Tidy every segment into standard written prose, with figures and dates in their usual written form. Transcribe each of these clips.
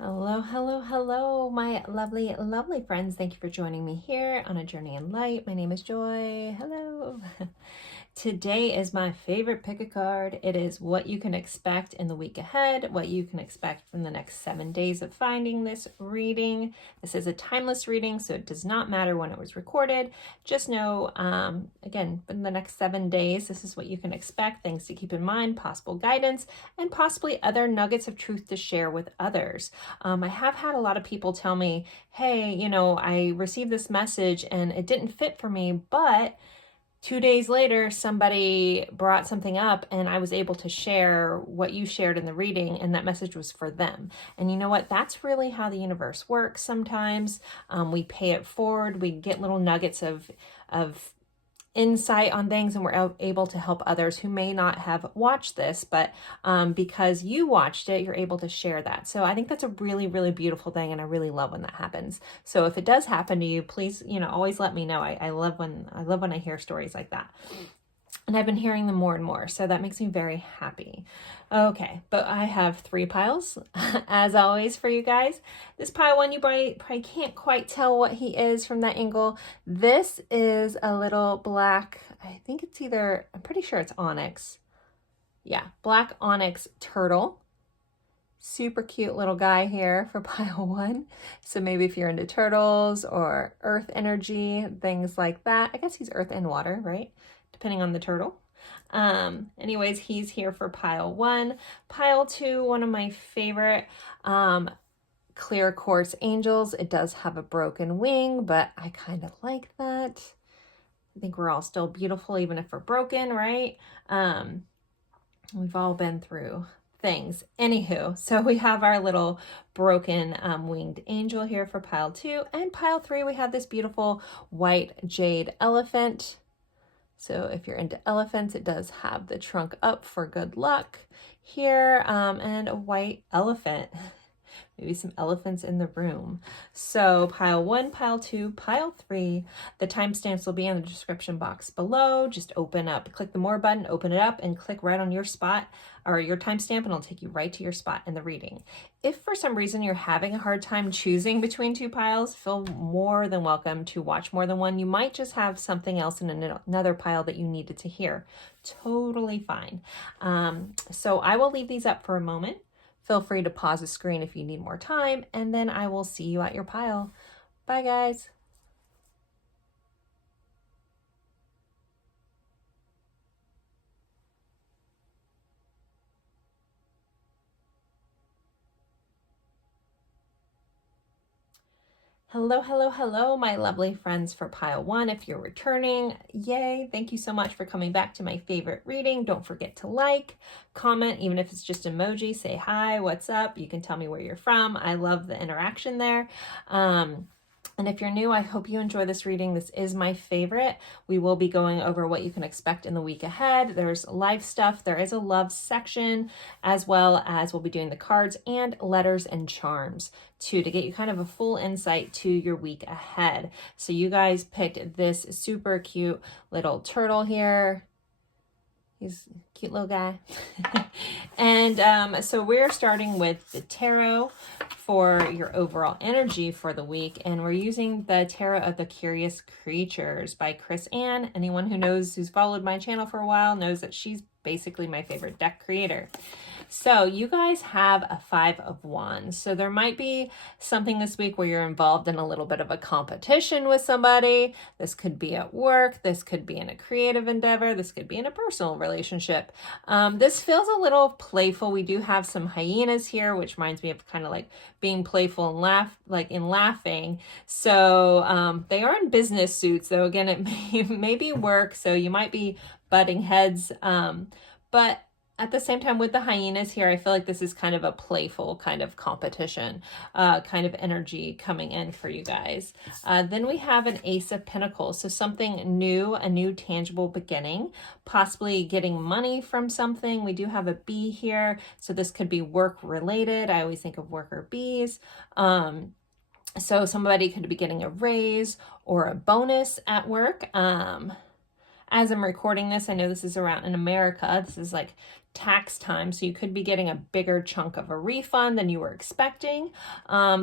Hello, hello, hello, my lovely, lovely friends. Thank you for joining me here on A Journey in Light. My name is Joy. Hello. Today is my favorite pick a card. It is what you can expect in the week ahead, what you can expect from the next 7 days of finding this reading. This is a timeless reading, so it does not matter when it was recorded. Just know, again, in the next 7 days, this is what you can expect, things to keep in mind, possible guidance, and possibly other nuggets of truth to share with others. I have had a lot of people tell me, hey, I received this message and it didn't fit for me, but 2 days later, somebody brought something up and I was able to share what you shared in the reading, and that message was for them. And you know what? That's really how the universe works sometimes. We pay it forward. We get little nuggets of insight on things, and we're able to help others who may not have watched this, but because you watched it, you're able to share that. So I think that's a really, really beautiful thing, and I really love when that happens. So if it does happen to you, please, always let me know. I love when I hear stories like that. And I've been hearing them more and more, so that makes me very happy. Okay, but I have 3 piles, as always, for you guys. This pile 1, you probably can't quite tell what he is from that angle. This is a little black, I think it's I'm pretty sure it's onyx. Yeah, black onyx turtle. Super cute little guy here for pile 1. So maybe if you're into turtles or earth energy, things like that. I guess he's earth and water, right? Depending on the turtle. Anyways, he's here for pile 1. Pile 2, one of my favorite clear quartz angels. It does have a broken wing, but I kind of like that. I think we're all still beautiful, even if we're broken, right? We've all been through things. Anywho, so we have our little broken winged angel here for pile 2. And pile 3, we have this beautiful white jade elephant. So if you're into elephants, it does have the trunk up for good luck here, and a white elephant. Maybe some elephants in the room. So pile 1, pile 2, pile 3. The timestamps will be in the description box below. Just click the more button, open it up, and click right on your spot or your timestamp, and it'll take you right to your spot in the reading. If for some reason you're having a hard time choosing between 2 piles, feel more than welcome to watch more than one. You might just have something else in another pile that you needed to hear. Totally fine. So I will leave these up for a moment. Feel free to pause the screen if you need more time, and then I will see you at your pile. Bye, guys. Hello, hello, hello, my lovely friends for pile 1. If you're returning, yay. Thank you so much for coming back to my favorite reading. Don't forget to like, comment, even if it's just emoji, say hi, what's up. You can tell me where you're from. I love the interaction there. And if you're new, I hope you enjoy this reading. This is my favorite. We will be going over what you can expect in the week ahead. There's life stuff. There is a love section, as well as we'll be doing the cards and letters and charms too, to get you kind of a full insight to your week ahead. So you guys picked this super cute little turtle here. He's a cute little guy. And so we're starting with the tarot for your overall energy for the week. And we're using the Tarot of the Curious Creatures by Chris Ann. Anyone who's followed my channel for a while knows that she's basically my favorite deck creator. So you guys have a 5 of Wands. So there might be something this week where you're involved in a little bit of a competition with somebody. This could be at work. This could be in a creative endeavor. This could be in a personal relationship. This feels a little playful. We do have some hyenas here, which reminds me of kind of like being playful and laughing. So they are in business suits, though. Again, it may be work, so you might be butting heads. But at the same time, with the hyenas here, I feel like this is kind of a playful kind of competition, kind of energy coming in for you guys. Then we have an Ace of Pentacles. So something new, a new tangible beginning, possibly getting money from something. We do have a bee here. So this could be work related. I always think of worker bees. So somebody could be getting a raise or a bonus at work. As I'm recording this, I know this is around in America. This is like tax time, so you could be getting a bigger chunk of a refund than you were expecting.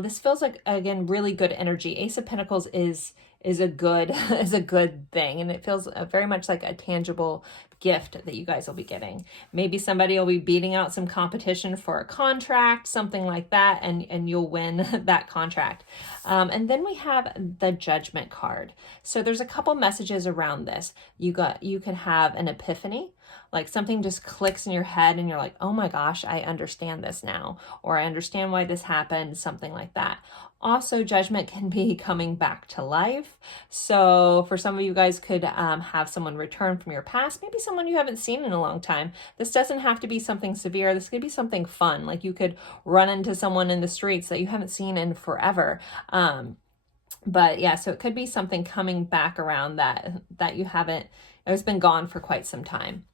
This feels like, again, really good energy. Ace of Pentacles is a good is a good thing, and it feels very much like a tangible gift that you guys will be getting. Maybe somebody will be beating out some competition for a contract, something like that, and you'll win that contract. And then we have the Judgment card. So there's a couple messages around this. You can have an epiphany, like something just clicks in your head and you're like, oh my gosh, I understand this now, or I understand why this happened, something like that. Also, Judgment can be coming back to life. So for some of you guys could have someone return from your past, maybe someone you haven't seen in a long time. This doesn't have to be something severe. This could be something fun. Like you could run into someone in the streets that you haven't seen in forever. But yeah, so it could be something coming back around that you haven't, it's been gone for quite some time.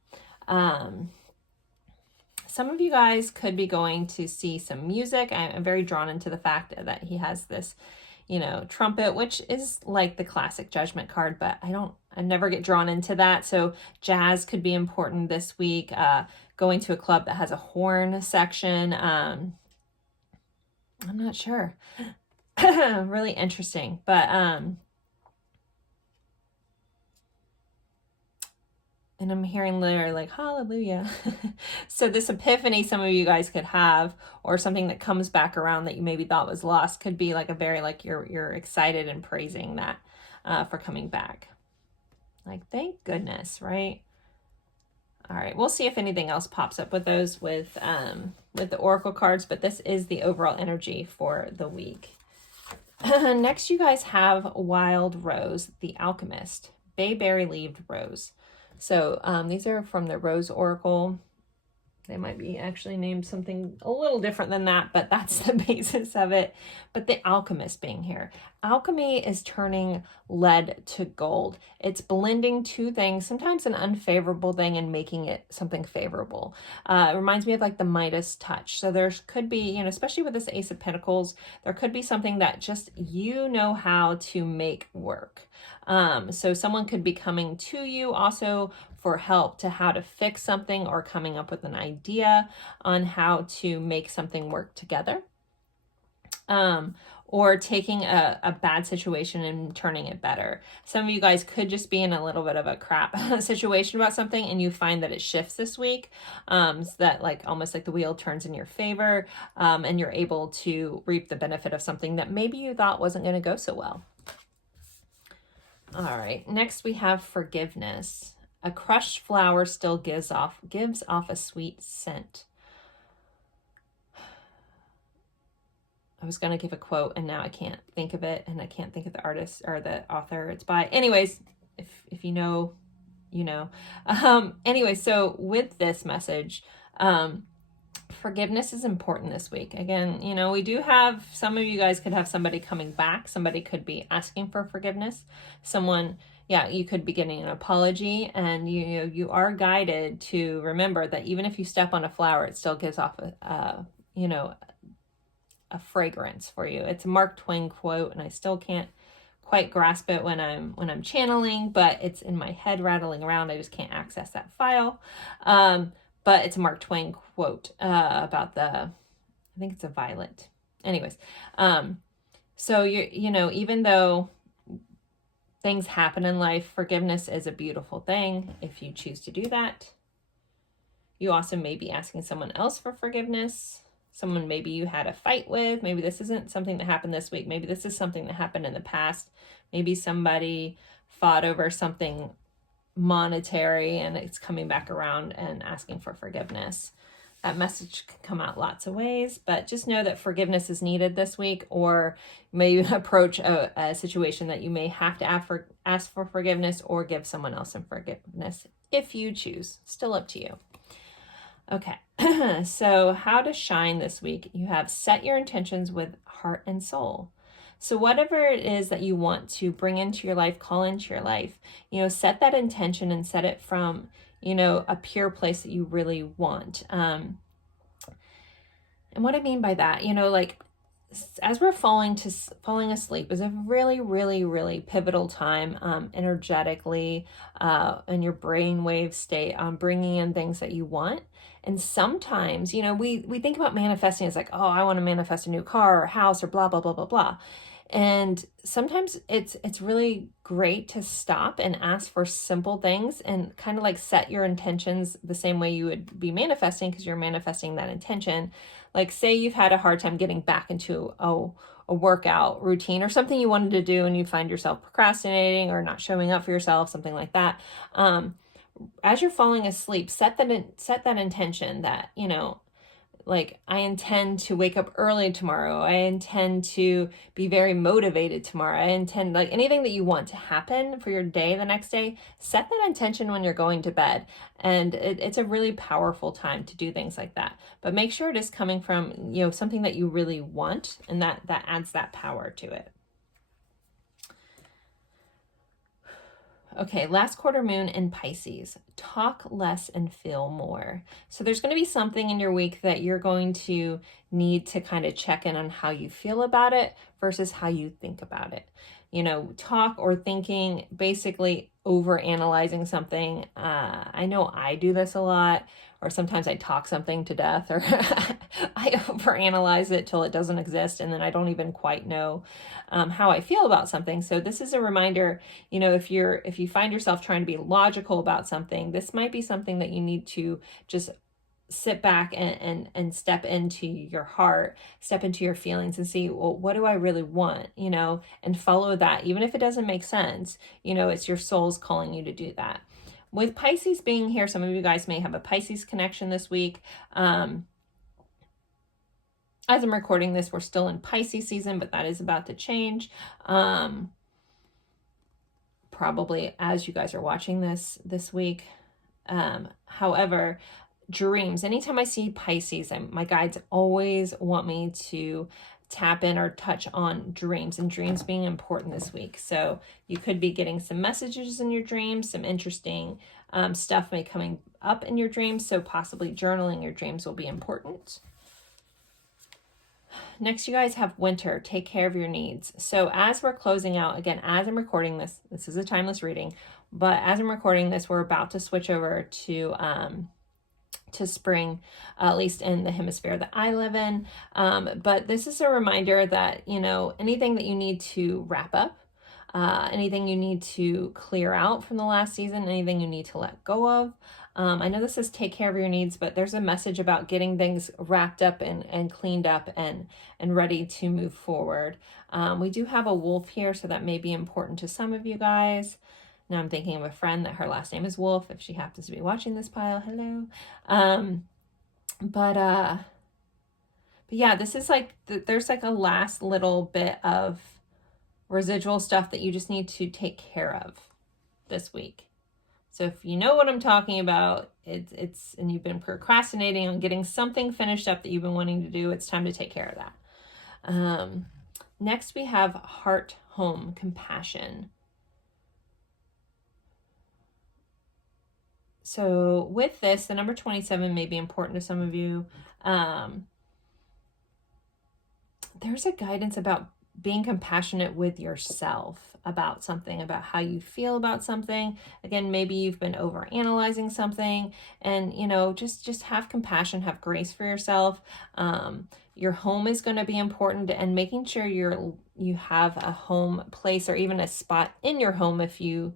Some of you guys could be going to see some music. I'm very drawn into the fact that he has this, trumpet, which is like the classic Judgment card, but I never get drawn into that. So jazz could be important this week. Going to a club that has a horn section. I'm not sure. Really interesting, but, and I'm hearing literally like, hallelujah. So this epiphany some of you guys could have, or something that comes back around that you maybe thought was lost, could be like a very, like you're excited and praising that for coming back. Like, thank goodness, right? All right, we'll see if anything else pops up with those with the Oracle cards, but this is the overall energy for the week. Next, you guys have Wild Rose, the Alchemist, Bayberry-leaved rose. So these are from the Rose Oracle. They might be actually named something a little different than that, but that's the basis of it. But the Alchemist being here. Alchemy is turning lead to gold. It's blending two things, sometimes an unfavorable thing, and making it something favorable. It reminds me of like the Midas touch. So there could be, especially with this Ace of Pentacles, there could be something that just how to make work. So someone could be coming to you also for help to how to fix something, or coming up with an idea on how to make something work together. Or taking a bad situation and turning it better. Some of you guys could just be in a little bit of a crap situation about something, and you find that it shifts this week, so that like almost like the wheel turns in your favor, and you're able to reap the benefit of something that maybe you thought wasn't going to go so well. All right, next we have forgiveness. A crushed flower still gives off a sweet scent. I was going to give a quote and now I can't think of it, and I can't think of the artist or the author it's by. Anyways, if you know, you know. Anyway, so with this message, forgiveness is important this week. Again, we do have, some of you guys could have somebody coming back. Somebody could be asking for forgiveness. Someone, you could be getting an apology, and you are guided to remember that even if you step on a flower, it still gives off a fragrance for you. It's a Mark Twain quote, and I still can't quite grasp it when I'm channeling, but it's in my head rattling around. I just can't access that file. But it's a Mark Twain quote about I think it's a violet. Anyways, so even though things happen in life, forgiveness is a beautiful thing if you choose to do that. You also may be asking someone else for forgiveness. Someone maybe you had a fight with. Maybe this isn't something that happened this week. Maybe this is something that happened in the past. Maybe somebody fought over something monetary and it's coming back around and asking for forgiveness. That message can come out lots of ways, but just know that forgiveness is needed this week, or maybe approach a situation that you may have to ask for forgiveness, or give someone else some forgiveness if you choose. Still up to you. Okay, so how to shine this week. You have set your intentions with heart and soul. So whatever it is that you want to bring into your life, call into your life, set that intention and set it from, a pure place that you really want. And what I mean by that, like as we're falling asleep is a really, really, really pivotal time energetically in your brainwave state on bringing in things that you want. And sometimes, you know, we think about manifesting as like, oh, I want to manifest a new car or house or blah, blah, blah, blah, blah. And sometimes it's really great to stop and ask for simple things and kind of like set your intentions the same way you would be manifesting, because you're manifesting that intention. Like say you've had a hard time getting back into a workout routine or something you wanted to do and you find yourself procrastinating or not showing up for yourself, something like that. As you're falling asleep, set that intention that, you know, like I intend to wake up early tomorrow. I intend to be very motivated tomorrow. I intend, like anything that you want to happen for your day the next day, set that intention when you're going to bed. And it's a really powerful time to do things like that. But make sure it is coming from, you know, something that you really want, and that adds that power to it. Okay, last quarter moon in Pisces. Talk less and feel more. So there's going to be something in your week that you're going to need to kind of check in on how you feel about it versus how you think about it. You know, talk or thinking, basically over analyzing something. I know I do this a lot, or sometimes I talk something to death, or I overanalyze it till it doesn't exist, and then I don't even quite know how I feel about something. So this is a reminder, you know, if you find yourself trying to be logical about something, this might be something that you need to just sit back and step into your heart, step into your feelings and see, well, what do I really want, you know, and follow that. Even if it doesn't make sense, you know, it's your soul's calling you to do that. With Pisces being here, some of you guys may have a Pisces connection this week. As I'm recording this, we're still in Pisces season, but that is about to change. Probably as you guys are watching this week. However, dreams, anytime I see Pisces, my guides always want me to tap in or touch on dreams, and dreams being important this week. So you could be getting some messages in your dreams, some interesting stuff may coming up in your dreams. So possibly journaling your dreams will be important. Next, you guys have winter. Take care of your needs. So as we're closing out, again, as I'm recording this is a timeless reading, but as I'm recording this, we're about to switch over to spring, at least in the hemisphere that I live in. But this is a reminder that, you know, anything that you need to wrap up, anything you need to clear out from the last season, anything you need to let go of. I know this says take care of your needs, but there's a message about getting things wrapped up and cleaned up and ready to move forward. We do have a wolf here, so that may be important to some of you guys. Now I'm thinking of a friend that her last name is Wolf. If she happens to be watching this pile, hello. But yeah, this is like, there's like a last little bit of residual stuff that you just need to take care of this week. So if you know what I'm talking about, and you've been procrastinating on getting something finished up that you've been wanting to do, it's time to take care of that. Next we have heart, home, compassion. So with this, the number 27 may be important to some of you. There's a guidance about being compassionate with yourself about something, about how you feel about something. Again, maybe you've been over analyzing something, and, you know, just have compassion, have grace for yourself. Your home is going to be important, and making sure you have a home place or even a spot in your home. If you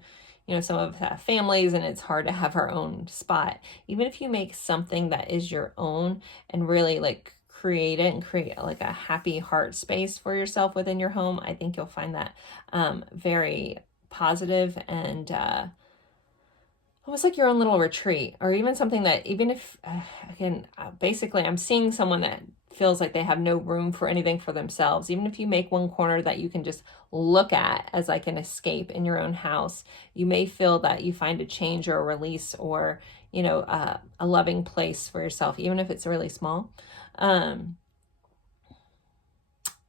know, some of us have families and it's hard to have our own spot. Even if you make something that is your own and really like create it and create like a happy heart space for yourself within your home, I think you'll find that very positive and almost like your own little retreat, or even something that, even if, again, basically I'm seeing someone that feels like they have no room for anything for themselves. Even if you make one corner that you can just look at as like an escape in your own house, you may feel that you find a change or a release, or, you know, a loving place for yourself, even if it's really small.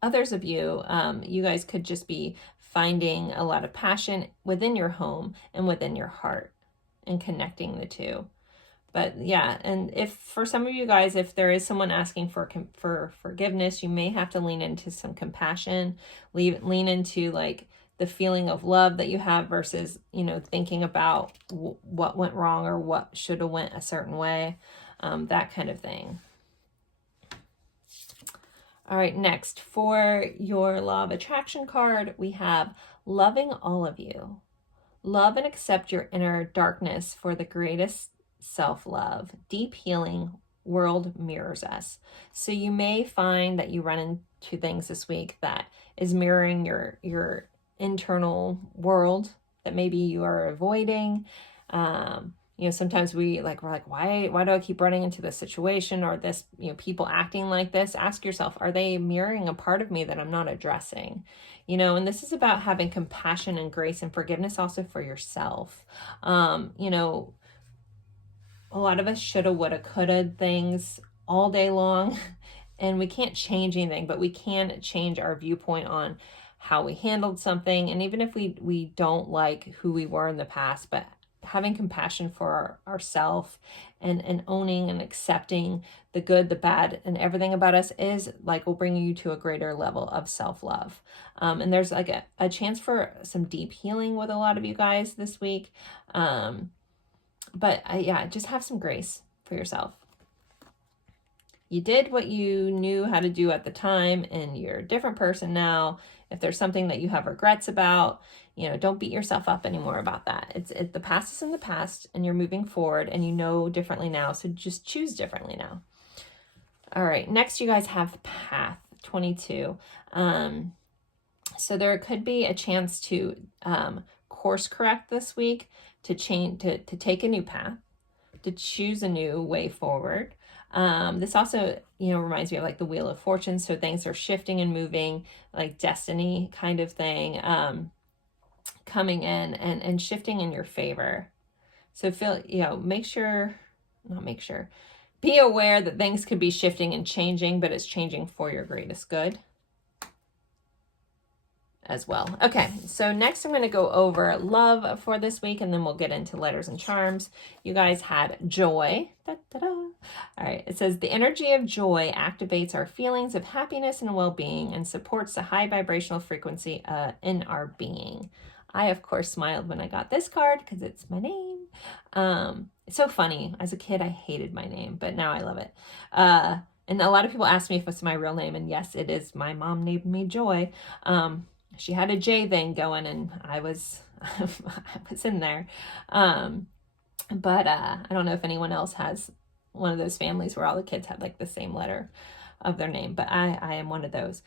Others of you, you guys could just be finding a lot of passion within your home and within your heart and connecting the two. But yeah, and if for some of you guys, if there is someone asking for forgiveness, you may have to lean into some compassion, lean into like the feeling of love that you have versus, you know, thinking about what went wrong or what should have went a certain way, that kind of thing. All right, next for your law of attraction card, we have loving all of you. Love and accept your inner darkness for the greatest self-love. Deep healing world mirrors us. So you may find that you run into things this week that is mirroring your internal world that maybe you are avoiding. You know, sometimes we're like, why do I keep running into this situation or this, you know, people acting like this? Ask yourself, are they mirroring a part of me that I'm not addressing? You know, and this is about having compassion and grace and forgiveness also for yourself. You know, a lot of us shoulda, woulda, coulda things all day long, and we can't change anything, but we can change our viewpoint on how we handled something. And even if we don't like who we were in the past, but having compassion for ourselves and owning and accepting the good, the bad, and everything about us is like will bring you to a greater level of self-love. And there's like a chance for some deep healing with a lot of you guys this week. But yeah, just have some grace for yourself. You did what you knew how to do at the time, and you're a different person now. If there's something that you have regrets about, you know, don't beat yourself up anymore about that. The past is in the past, and you're moving forward, and you know differently now. So just choose differently now. All right, next you guys have Path 22. So there could be a chance to course correct this week, to change, to take a new path, to choose a new way forward. This also, you know, reminds me of like the Wheel of Fortune. So things are shifting and moving, like destiny kind of thing, coming in and shifting in your favor. So be aware that things could be shifting and changing, but it's changing for your greatest good as well. Okay, so next I'm going to go over love for this week, and then we'll get into letters and charms. You guys had joy. All right, it says the energy of joy activates our feelings of happiness and well-being and supports the high vibrational frequency in our being. I, of course, smiled when I got this card because it's my name. It's so funny. As a kid, I hated my name, but now I love it. And a lot of people ask me if it's my real name, and yes, it is. My mom named me Joy. She had a J thing going, and I was I was in there. But I don't know if anyone else has one of those families where all the kids have like the same letter of their name, but I am one of those.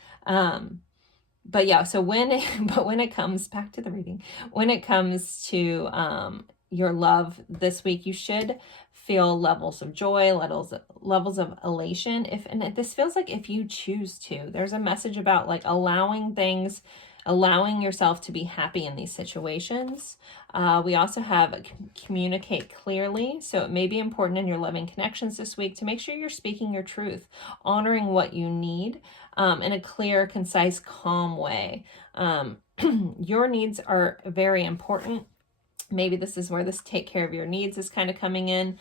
But yeah, so when it comes back to the reading, when it comes to your love this week, you should feel levels of joy, levels of elation. And this feels like if you choose to, there's a message about like allowing yourself to be happy in these situations. We also have communicate clearly. So it may be important in your loving connections this week to make sure you're speaking your truth, honoring what you need in a clear, concise, calm way. Your needs are very important. Maybe this is where this take care of your needs is kind of coming in,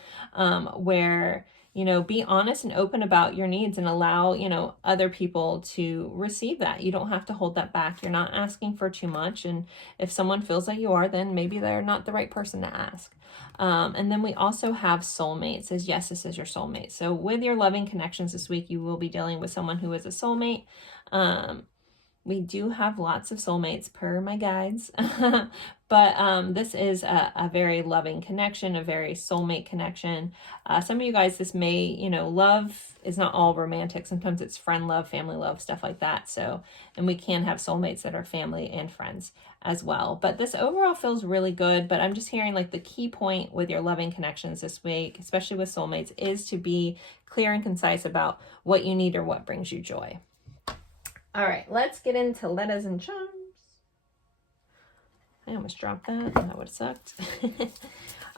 where, you know, be honest and open about your needs and allow, you know, other people to receive that. You don't have to hold that back. You're not asking for too much. And if someone feels like you are, then maybe they're not the right person to ask. And then we also have soulmates. Says, yes, this is your soulmate. So with your loving connections this week, you will be dealing with someone who is a soulmate. We do have lots of soulmates per my guides, but this is a very loving connection, a very soulmate connection. Some of you guys, this may, you know, love is not all romantic. Sometimes it's friend love, family love, stuff like that. So, and we can have soulmates that are family and friends as well. But this overall feels really good. But I'm just hearing like the key point with your loving connections this week, especially with soulmates, is to be clear and concise about what you need or what brings you joy. All right, let's get into letters and charms. I almost dropped that. That would have sucked.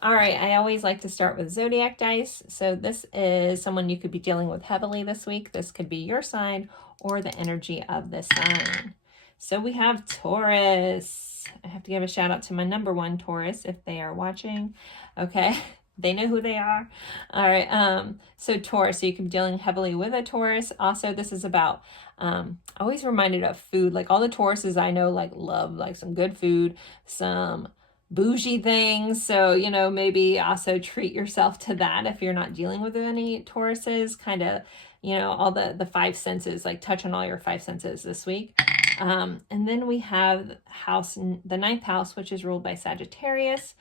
All right, I always like to start with zodiac dice. So this is someone you could be dealing with heavily this week. This could be your sign or the energy of this sign. So we have Taurus. I have to give a shout out to my number one Taurus if they are watching. Okay, They know who they are. All right. So Taurus, so you can be dealing heavily with a Taurus. Also, this is about, always reminded of food. Like all the Tauruses I know, like love like some good food, some bougie things. So, you know, maybe also treat yourself to that if you're not dealing with any Tauruses. Kind of, you know, all the five senses, like touch on all your five senses this week. And then we have the ninth house, which is ruled by Sagittarius.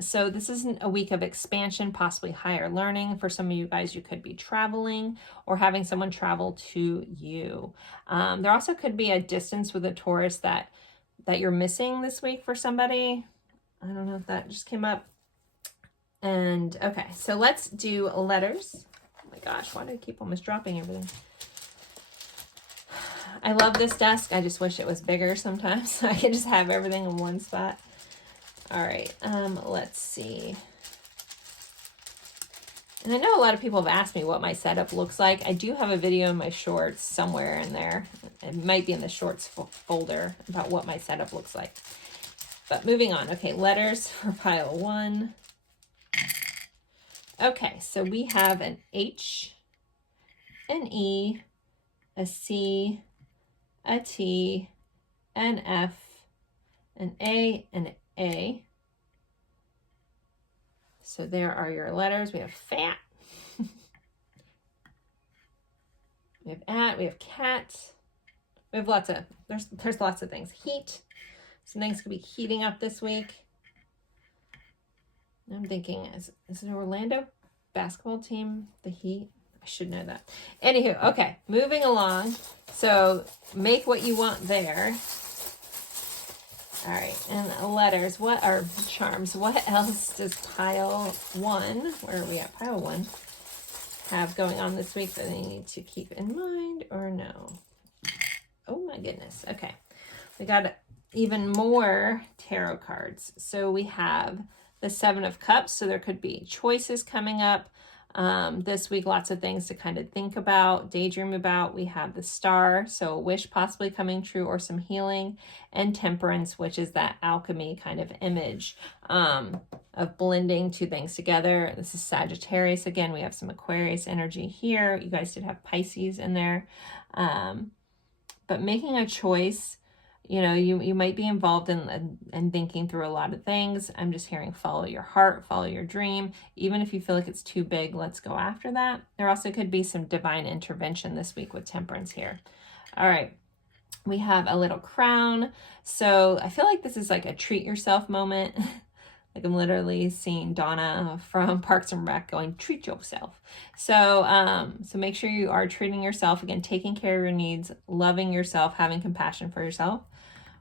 So this isn't a week of expansion, possibly higher learning. For some of you guys, you could be traveling or having someone travel to you. There also could be a distance with a Taurus that you're missing this week for somebody. I don't know if that just came up. And okay, so let's do letters. Oh my gosh, why do I keep almost dropping everything? I love this desk. I just wish it was bigger sometimes so I could just have everything in one spot. All right, let's see. And I know a lot of people have asked me what my setup looks like. I do have a video in my shorts somewhere in there. It might be in the shorts folder about what my setup looks like. But moving on. Okay, letters for pile 1. Okay, so we have an H, an E, a C, a T, an F, an A, and an A. So there are your letters. We have fat. We have at, we have cat. We have lots of, there's lots of things. Heat. Some things could be heating up this week. I'm thinking, is it Orlando basketball team, the Heat? I should know that. Anywho, okay, moving along. So make what you want there. All right, and letters. What are charms? What else does pile 1, where are we at? Pile 1 have going on this week that they need to keep in mind or no? Oh my goodness. Okay, we got even more tarot cards. So we have the 7 of Cups. So there could be choices coming up this week. Lots of things to kind of think about, daydream about. We have the Star. So a wish possibly coming true or some healing. And Temperance, which is that alchemy kind of image of blending two things together. This is Sagittarius. Again, we have some Aquarius energy here. You guys did have Pisces in there. But making a choice, you know, you might be involved in thinking through a lot of things. I'm just hearing follow your heart, follow your dream. Even if you feel like it's too big, let's go after that. There also could be some divine intervention this week with Temperance here. All right. We have a little crown. So I feel like this is like a treat yourself moment. Like I'm literally seeing Donna from Parks and Rec going, treat yourself. So, so make sure you are treating yourself. Again, taking care of your needs, loving yourself, having compassion for yourself.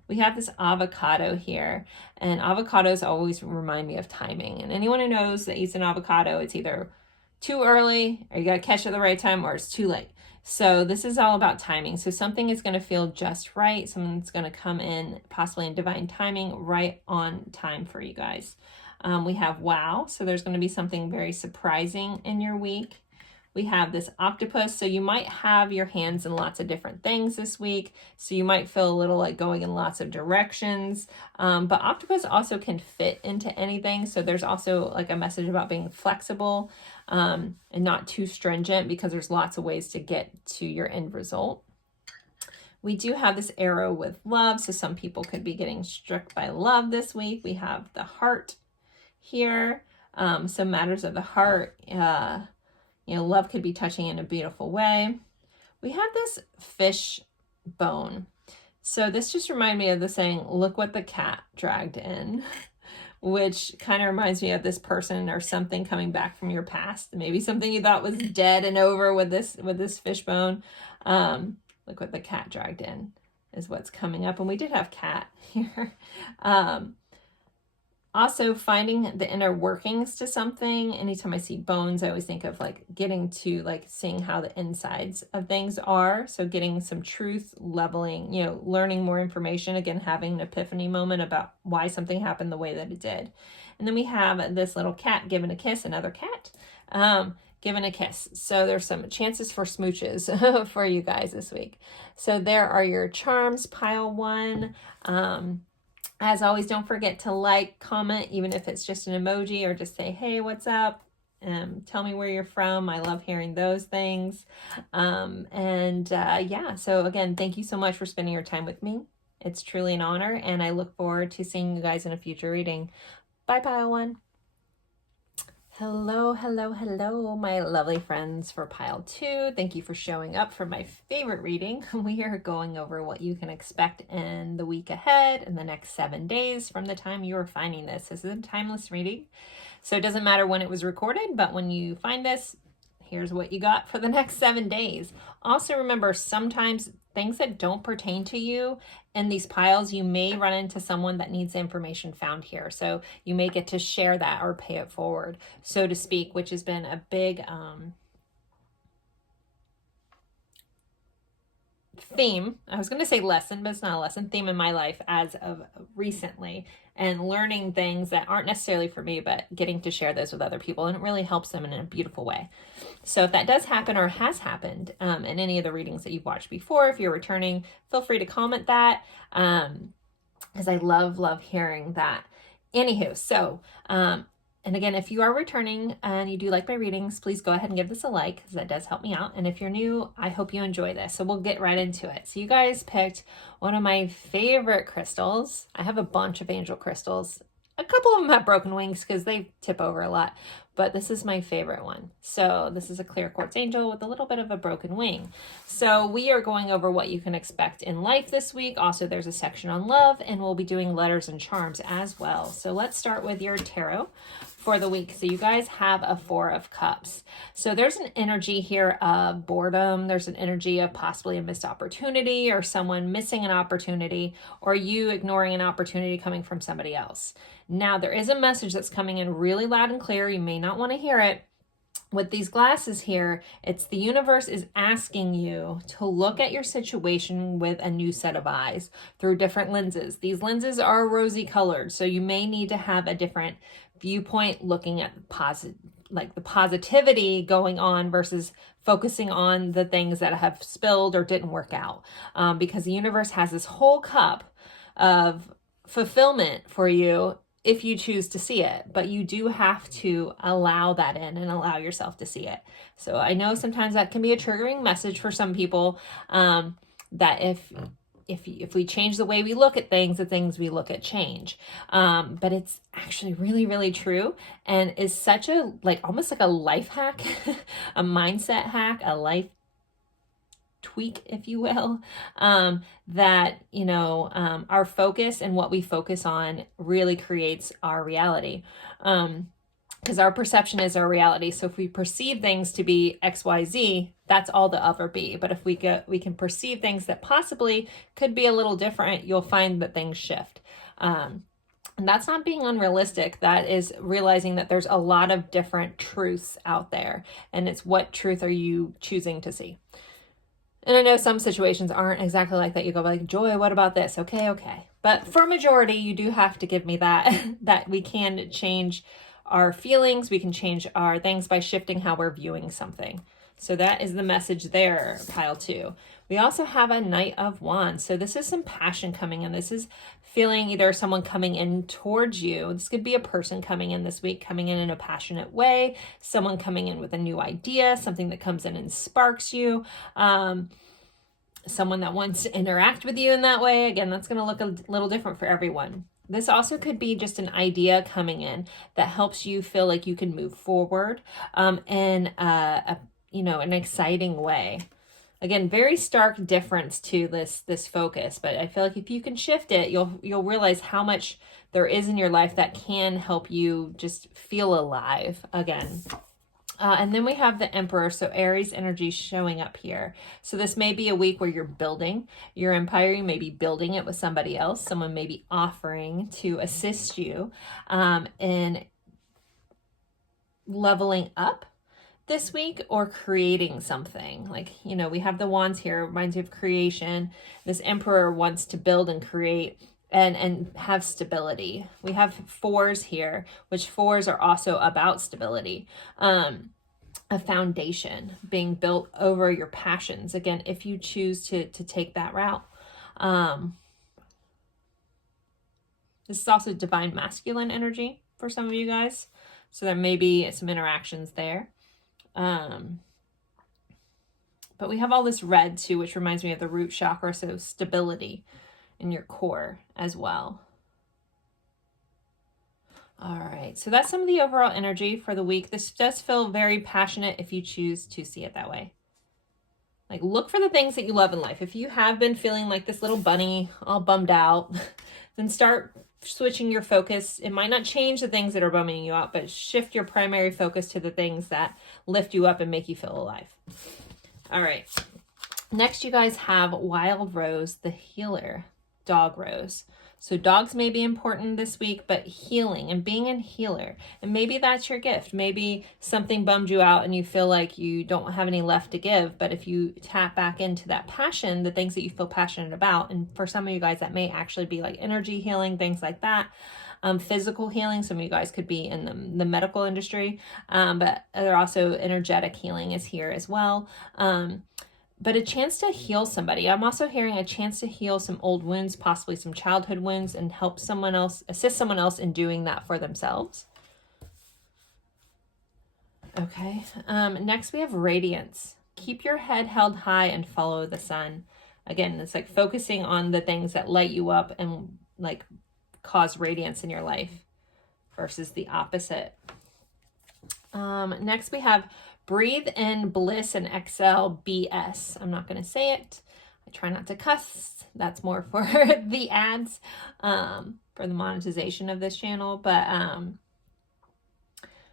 We have this avocado here, and avocados always remind me of timing. And anyone who knows that eats an avocado, it's either too early or you got to catch it at the right time, or it's too late. So this is all about timing. So something is going to feel just right. Something's going to come in possibly in divine timing, right on time for you guys. We have wow. So there's going to be something very surprising in your week. We have this octopus. So you might have your hands in lots of different things this week. So you might feel a little like going in lots of directions. But octopus also can fit into anything. So there's also like a message about being flexible and not too stringent, because there's lots of ways to get to your end result. We do have this arrow with love. So some people could be getting struck by love this week. We have the heart here. So matters of the heart, you know, love could be touching in a beautiful way. We have this fish bone. So this just reminded me of the saying, look what the cat dragged in, which kind of reminds me of this person or something coming back from your past. Maybe something you thought was dead and over with this fish bone. Look what the cat dragged in is what's coming up. And we did have cat here. Also, finding the inner workings to something. Anytime I see bones, I always think of like getting to like seeing how the insides of things are. So getting some truth, leveling, you know, learning more information. Again, having an epiphany moment about why something happened the way that it did. And then we have this little cat given a kiss, another cat given a kiss. So there's some chances for smooches for you guys this week. So there are your charms, pile 1. As always, don't forget to like, comment, even if it's just an emoji, or just say, hey, what's up? Tell me where you're from. I love hearing those things. Yeah, so again, thank you so much for spending your time with me. It's truly an honor, and I look forward to seeing you guys in a future reading. Bye, pile one. Hello, hello, hello, my lovely friends for pile two. Thank you for showing up for my favorite reading. We are going over what you can expect in the week ahead, in the next 7 days from the time you are finding this. This is a timeless reading, so it doesn't matter when it was recorded, but when you find this, here's what you got for the next 7 days. Also remember, sometimes things that don't pertain to you in these piles, you may run into someone that needs information found here. So you may get to share that or pay it forward, so to speak, which has been a big theme. I was going to say lesson, but it's not a lesson. Theme in my life as of recently, and learning things that aren't necessarily for me, but getting to share those with other people, and it really helps them in a beautiful way. So if that does happen or has happened in any of the readings that you've watched before, if you're returning, feel free to comment that, because I love hearing that. Anywho, so and again, if you are returning and you do like my readings, please go ahead and give this a like, because that does help me out. And if you're new, I hope you enjoy this. So we'll get right into it. So you guys picked one of my favorite crystals. I have a bunch of angel crystals. A couple of them have broken wings because they tip over a lot, but this is my favorite one. So this is a clear quartz angel with a little bit of a broken wing. So we are going over what you can expect in life this week. Also, there's a section on love, and we'll be doing letters and charms as well. So let's start with your tarot for the week. So you guys have a 4 of Cups. So there's an energy here of boredom. There's an energy of possibly a missed opportunity, or someone missing an opportunity, or you ignoring an opportunity coming from somebody else. Now, there is a message that's coming in really loud and clear. You may not want to hear it. With these glasses here, it's the universe is asking you to look at your situation with a new set of eyes through different lenses. These lenses are rosy colored, so you may need to have a different viewpoint, looking at the positivity going on versus focusing on the things that have spilled or didn't work out, because the universe has this whole cup of fulfillment for you if you choose to see it, but you do have to allow that in and allow yourself to see it. So I know sometimes that can be a triggering message for some people, that if we change the way we look at things, the things we look at change. But it's actually really true, and is such a, almost like a life hack, a mindset hack, a life tweak, if you will, that, our focus and what we focus on really creates our reality. Because our perception is our reality. So if we perceive things to be XYZ, that's all they'll ever be. But if we can perceive things that possibly could be a little different, you'll find that things shift. And that's not being unrealistic. That is realizing that there's a lot of different truths out there. And it's, what truth are you choosing to see? And I know some situations aren't exactly like that. You go like, Joy, what about this? Okay. But for majority, you do have to give me that, that we can change our feelings. We can change our things by shifting how we're viewing something. So that is the message there, pile 2. We also have a Knight of Wands. So this is some passion coming in. This is feeling either someone coming in towards you. This could be a person coming in this week, coming in a passionate way, someone coming in with a new idea, something that comes in and sparks you, someone that wants to interact with you in that way. Again, that's going to look a little different for everyone. This also could be just an idea coming in that helps you feel like you can move forward in an exciting way. Again, very stark difference to this focus, but I feel like if you can shift it, you'll realize how much there is in your life that can help you just feel alive again. And then we have the Emperor, so Aries energy showing up here. So this may be a week where you're building your empire. You may be building it with somebody else. Someone may be offering to assist you in leveling up this week, or creating something. We have the wands here, reminds you of creation. This Emperor wants to build and create and have stability. We have 4s here, which 4s are also about stability. A foundation being built over your passions. Again, if you choose to take that route. This is also divine masculine energy for some of you guys. So there may be some interactions there. But we have all this red too, which reminds me of the root chakra. So stability in your core as well. All right, so that's some of the overall energy for the week. This does feel very passionate if you choose to see it that way. Like, look for the things that you love in life. If you have been feeling like this little bunny, all bummed out, then start switching your focus. It might not change the things that are bumming you out, but shift your primary focus to the things that lift you up and make you feel alive. All right. Next, you guys have Wild Rose, the healer, dog rose. So dogs may be important this week, but healing and being a healer. And maybe that's your gift. Maybe something bummed you out and you feel like you don't have any left to give. But if you tap back into that passion, the things that you feel passionate about, and for some of you guys, that may actually be like energy healing, things like that. Physical healing. Some of you guys could be in the medical industry, but there are also energetic healing is here as well. But a chance to heal somebody. I'm also hearing a chance to heal some old wounds, possibly some childhood wounds, and help someone else, assist someone else in doing that for themselves. Okay. Next we have radiance. Keep your head held high and follow the sun. Again, it's like focusing on the things that light you up and like cause radiance in your life versus the opposite. Next we have breathe in bliss and exhale BS. I'm not going to say it. I try not to cuss. That's more for the ads, for the monetization of this channel. But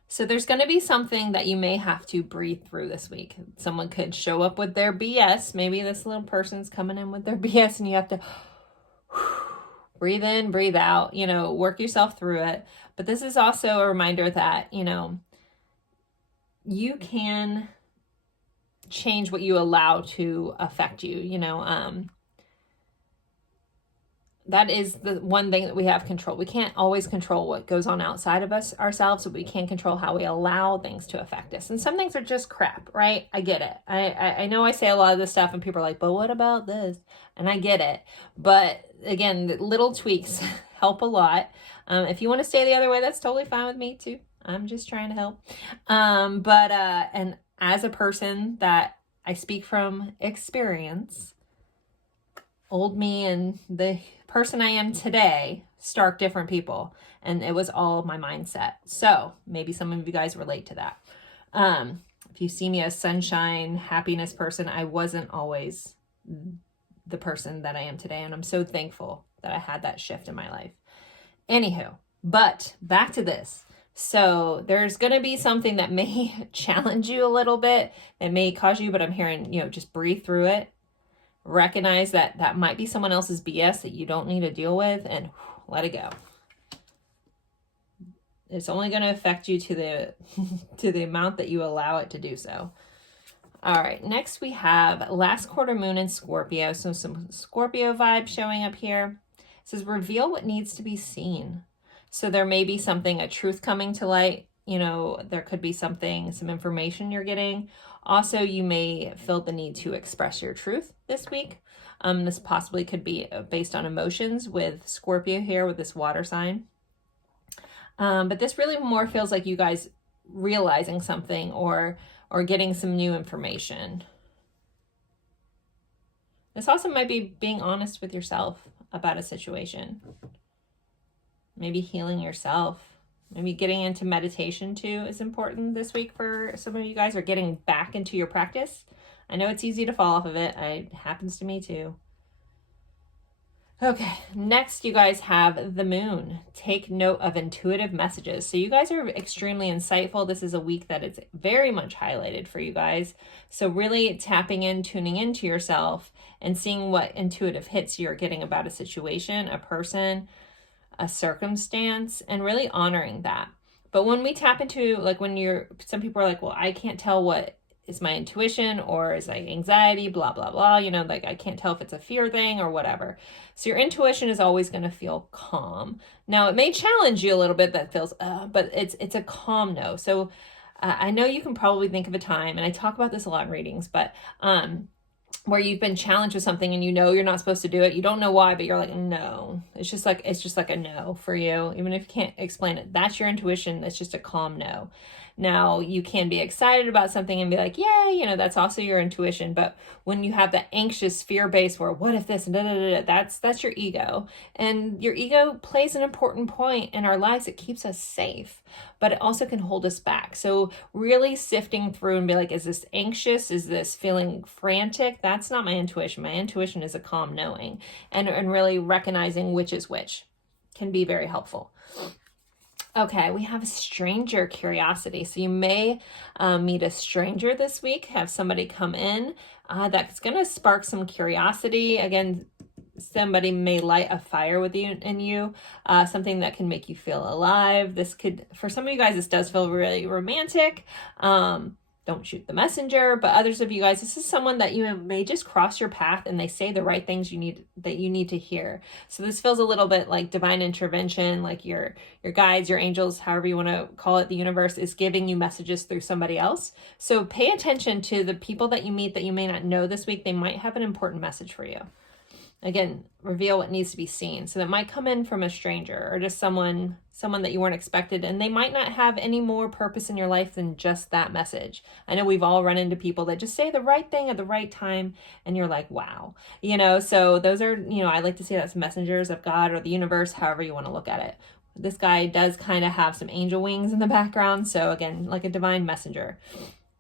so there's going to be something that you may have to breathe through this week. Someone could show up with their BS. Maybe this little person's coming in with their BS and you have to breathe in, breathe out, you know, work yourself through it. But this is also a reminder that, you know, you can change what you allow to affect you, you know. That is the one thing that we have control. We can't always control what goes on outside of us ourselves, but we can control how we allow things to affect us. And some things are just crap, right? I get it. I know I say a lot of this stuff and people are like, but what about this? And I get it. But again, the little tweaks help a lot. If you want to stay the other way, that's totally fine with me too. I'm just trying to help. And as a person that I speak from experience, old me and the person I am today, stark different people. And it was all my mindset. So maybe some of you guys relate to that. If you see me as sunshine, happiness person, I wasn't always the person that I am today. And I'm so thankful that I had that shift in my life. Anywho, but back to this. So there's going to be something that may challenge you a little bit. It may cause you, but I'm hearing, you know, just breathe through it. Recognize that that might be someone else's BS that you don't need to deal with and let it go. It's only going to affect you to the amount that you allow it to do so. All right, next we have last quarter moon in Scorpio. So some Scorpio vibes showing up here. It says reveal what needs to be seen. So there may be something, a truth coming to light. You know, there could be something, some information you're getting. Also, you may feel the need to express your truth this week. This possibly could be based on emotions with Scorpio here with this water sign. But this really more feels like you guys realizing something or getting some new information. This also might be being honest with yourself about a situation. Maybe healing yourself. Maybe getting into meditation too is important this week for some of you guys, or getting back into your practice. I know it's easy to fall off of it. It happens to me too. Okay, next you guys have the moon. Take note of intuitive messages. So you guys are extremely insightful. This is a week that it's very much highlighted for you guys. So really tapping in, tuning into yourself and seeing what intuitive hits you're getting about a situation, a person, a circumstance, and really honoring that. But when we tap into, like when some people are like, well, I can't tell what is my intuition or is like anxiety, blah, blah, blah, you know, like I can't tell if it's a fear thing or whatever. So your intuition is always going to feel calm. Now it may challenge you a little bit, that feels, but it's a calm no. So I know you can probably think of a time, and I talk about this a lot in readings, but where you've been challenged with something and you know you're not supposed to do it. You don't know why, but you're like, no. It's just like a no for you, even if you can't explain it. That's your intuition. It's just a calm no. Now, you can be excited about something and be like, yeah, you know, that's also your intuition. But when you have that anxious fear base where what if this, that's your ego. And your ego plays an important point in our lives. It keeps us safe, but it also can hold us back. So really sifting through and be like, is this anxious? Is this feeling frantic? That's not my intuition. My intuition is a calm knowing, and really recognizing which is which can be very helpful. Okay, we have a stranger curiosity. So you may meet a stranger this week, have somebody come in that's going to spark some curiosity. Again, somebody may light a fire with you in you, something that can make you feel alive. This could, for some of you guys, this does feel really romantic. Don't shoot the messenger, but others of you guys, this is someone that you may just cross your path and they say the right things you need to hear. So this feels a little bit like divine intervention, like your guides, your angels, however you want to call it, the universe is giving you messages through somebody else. So pay attention to the people that you meet that you may not know this week. They might have an important message for you. Again, reveal what needs to be seen. So that might come in from a stranger or just someone that you weren't expected, and they might not have any more purpose in your life than just that message. I know we've all run into people that just say the right thing at the right time, and you're like, wow. You know, so those are, you know, I like to say that's messengers of God or the universe, however you want to look at it. This guy does kind of have some angel wings in the background. So again, like a divine messenger.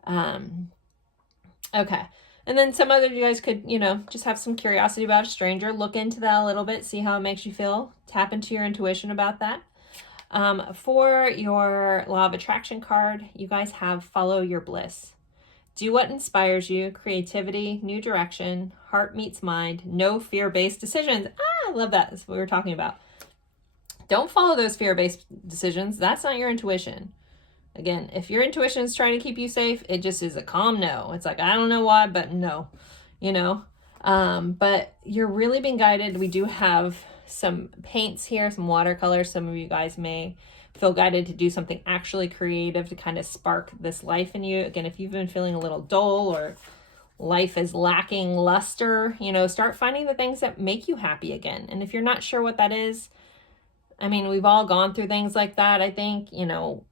Okay. And then some other you guys could, you know, just have some curiosity about a stranger. Look into that a little bit. See how it makes you feel. Tap into your intuition about that. For your Law of Attraction card, you guys have Follow Your Bliss. Do what inspires you. Creativity, new direction, heart meets mind, no fear-based decisions. I love that. That's what we were talking about. Don't follow those fear-based decisions. That's not your intuition. Again, if your intuition is trying to keep you safe, it just is a calm no. It's like, I don't know why, but no, you know. But you're really being guided. We do have some paints here, some watercolors. Some of you guys may feel guided to do something actually creative to kind of spark this life in you. Again, if you've been feeling a little dull or life is lacking luster, you know, start finding the things that make you happy again. And if you're not sure what that is, I mean, we've all gone through things like that. I think, you know,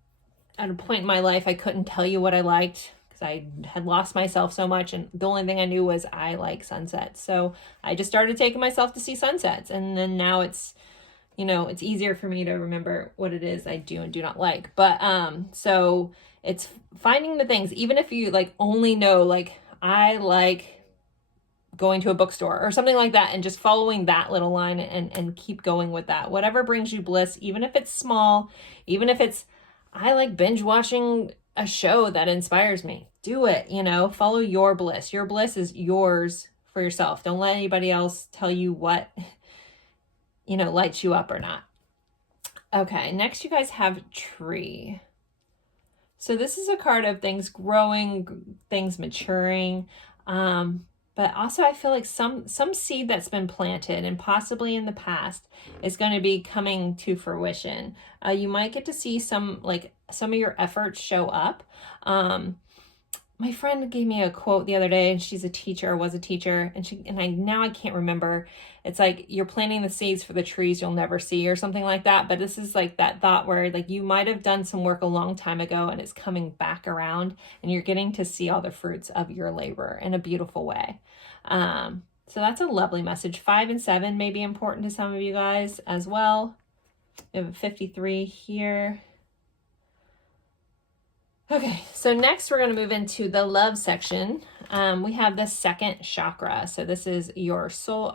at a point in my life, I couldn't tell you what I liked because I had lost myself so much. And the only thing I knew was I like sunsets. So I just started taking myself to see sunsets. And then now it's, you know, it's easier for me to remember what it is I do and do not like. But so it's finding the things, even if you like only know, like I like going to a bookstore or something like that, and just following that little line and keep going with that. Whatever brings you bliss, even if it's small, even if it's, I like binge watching a show that inspires me. Do it, you know, follow your bliss. Your bliss is yours for yourself. Don't let anybody else tell you what, you know, lights you up or not. Okay, next you guys have Tree. So this is a card of things growing, things maturing. But also I feel like some seed that's been planted and possibly in the past is going to be coming to fruition. You might get to see some of your efforts show up. My friend gave me a quote the other day, and she's a teacher, was a teacher, and I can't remember. It's like you're planting the seeds for the trees you'll never see or something like that. But this is like that thought where like you might have done some work a long time ago and it's coming back around and you're getting to see all the fruits of your labor in a beautiful way. So that's a lovely message. 5 and 7 may be important to some of you guys as well. We have a 53 here. Okay, so next we're going to move into the love section. We have the second chakra. So this is your sacral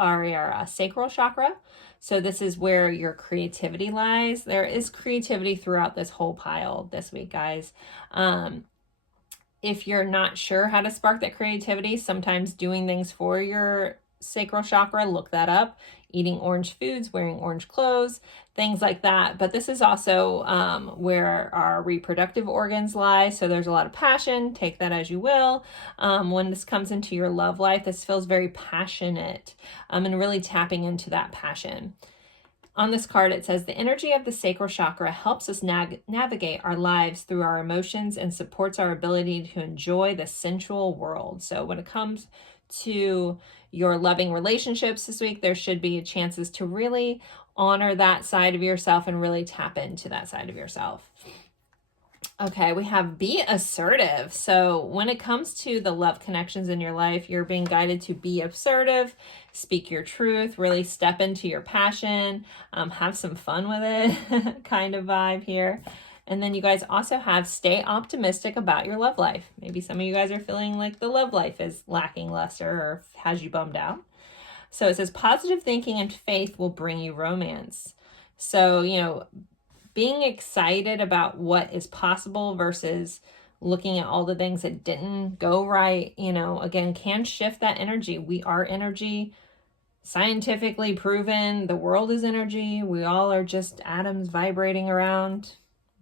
chakra. So this is where your creativity lies. There is creativity throughout this whole pile this week, guys. If you're not sure how to spark that creativity, sometimes doing things for your sacral chakra, look that up. Eating orange foods, wearing orange clothes, things like that. But this is also where our reproductive organs lie. So there's a lot of passion. Take that as you will. When this comes into your love life, this feels very passionate and really tapping into that passion. On this card, it says, the energy of the sacral chakra helps us navigate our lives through our emotions and supports our ability to enjoy the sensual world. So when it comes to your loving relationships this week, there should be chances to really honor that side of yourself and really tap into that side of yourself. Okay, we have be assertive. So when it comes to the love connections in your life, you're being guided to be assertive, speak your truth, really step into your passion, have some fun with it kind of vibe here. And then you guys also have stay optimistic about your love life. Maybe some of you guys are feeling like the love life is lacking lesser or has you bummed out. So it says positive thinking and faith will bring you romance. So, you know, being excited about what is possible versus looking at all the things that didn't go right, you know, again, can shift that energy. We are energy, scientifically proven. The world is energy. We all are just atoms vibrating around.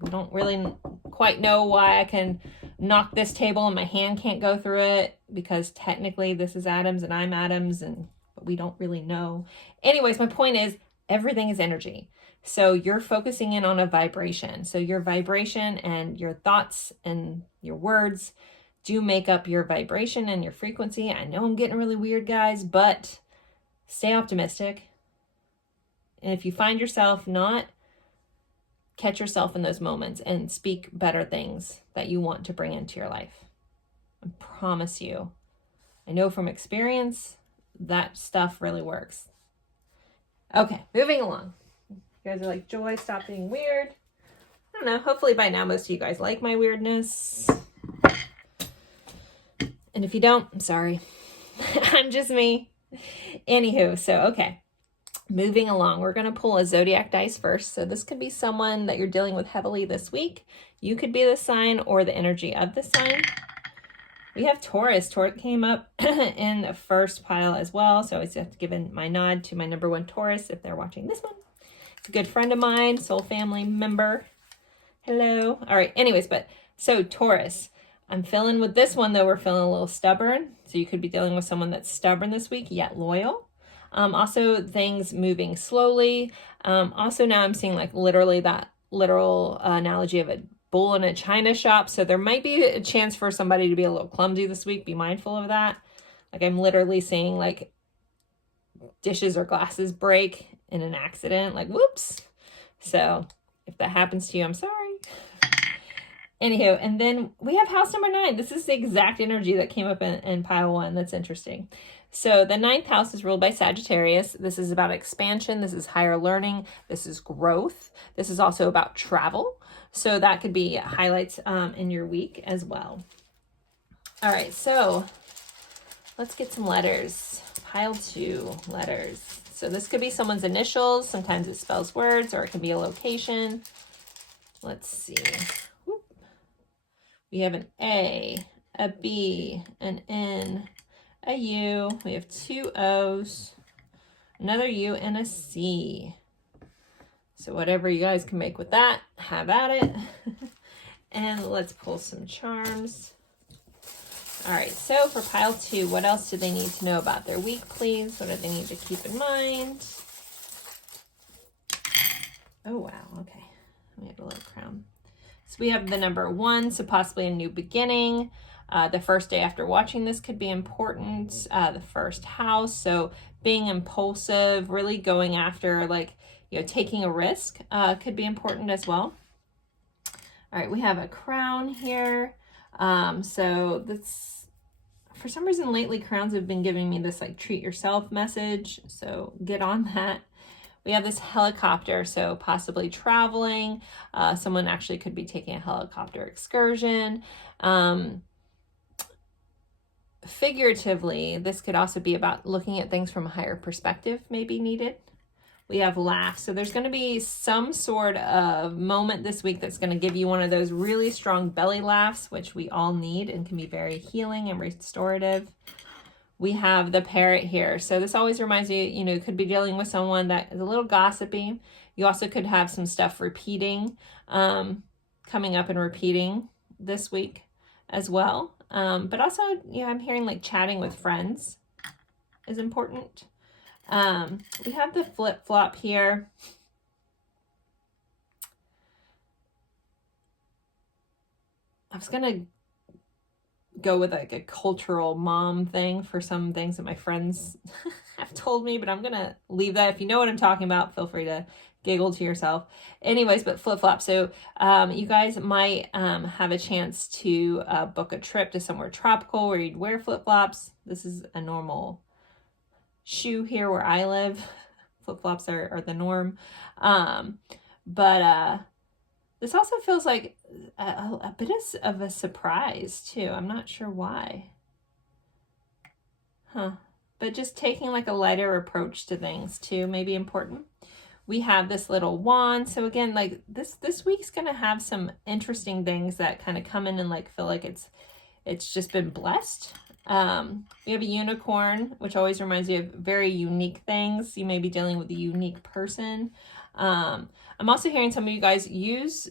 We don't really quite know why I can knock this table and my hand can't go through it, because technically this is atoms and I'm atoms, but we don't really know. Anyways, my point is everything is energy. So you're focusing in on a vibration. So your vibration and your thoughts and your words do make up your vibration and your frequency. I know I'm getting really weird, guys, but stay optimistic. And if you find yourself not, catch yourself in those moments and speak better things that you want to bring into your life. I promise you, I know from experience, that stuff really works. Okay, moving along. You guys are like, Joy, stop being weird. I don't know. Hopefully by now, most of you guys like my weirdness. And if you don't, I'm sorry. I'm just me. Anywho, so, okay. Moving along, we're going to pull a zodiac dice first. So this could be someone that you're dealing with heavily this week. You could be the sign or the energy of the sign. We have Taurus. Taurus came up in the first pile as well. So I always have to give my nod to my number one Taurus if they're watching this one. It's a good friend of mine, soul family member. Hello. All right. Anyways, so Taurus, I'm feeling with this one though, we're feeling a little stubborn. So you could be dealing with someone that's stubborn this week, yet loyal. Also things moving slowly. Also now I'm seeing like literally that literal analogy of a bull in a china shop. So there might be a chance for somebody to be a little clumsy this week. Be mindful of that. Like I'm literally seeing like dishes or glasses break in an accident, like whoops. So if that happens to you, I'm sorry. Anywho, and then we have house number 9. This is the exact energy that came up in pile 1. That's interesting. So the 9th house is ruled by Sagittarius. This is about expansion. This is higher learning. This is growth. This is also about travel. So that could be highlights in your week as well. All right, so let's get some letters. Pile 2, letters. So this could be someone's initials. Sometimes it spells words, or it can be a location. Let's see. Whoop. We have an A, a B, an N, a U. We have 2 O's, another U, and a C. So whatever you guys can make with that, have at it. And let's pull some charms. All right, so for pile 2, what else do they need to know about their week, please? What do they need to keep in mind? Oh, wow, okay. We have a little crown. So we have the number 1, so possibly a new beginning. The first day after watching this could be important. The first house, so being impulsive, really going after, like, you know, taking a risk could be important as well. All right, we have a crown here. So that's, for some reason lately, crowns have been giving me this like treat yourself message. So get on that. We have this helicopter, so possibly traveling. Someone actually could be taking a helicopter excursion. Figuratively, this could also be about looking at things from a higher perspective, maybe needed. We have laugh. So there's going to be some sort of moment this week that's going to give you one of those really strong belly laughs, which we all need and can be very healing and restorative. We have the parrot here. So this always reminds you, you know, you could be dealing with someone that is a little gossipy. You also could have some stuff repeating, coming up and repeating this week as well. But also, you know, I'm hearing like chatting with friends is important. We have the flip-flop here. I was going to go with like a cultural mom thing for some things that my friends have told me, but I'm gonna leave that. If you know what I'm talking about, feel free to giggle to yourself. Anyways, but flip-flop. So you guys might have a chance to book a trip to somewhere tropical where you'd wear flip-flops. This is a normal shoe here where I live. Flip-flops are the norm. But this also feels like a bit of a surprise too. I'm not sure why. But just taking like a lighter approach to things too may be important. We have this little wand. So again, like this week's gonna have some interesting things that kind of come in and like feel like it's just been blessed. We have a unicorn, which always reminds you of very unique things. You may be dealing with a unique person. I'm also hearing some of you guys use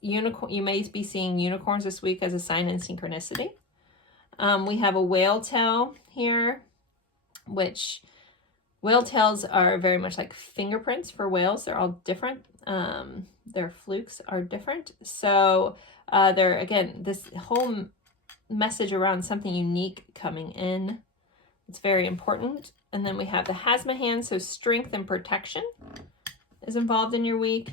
unicorn. You may be seeing unicorns this week as a sign in synchronicity. We have a whale tail here, which whale tails are very much like fingerprints for whales. They're all different. Their flukes are different. So they're, again, this whole message around something unique coming in. It's very important. And then we have the Hasma hand, so strength and protection is involved in your week.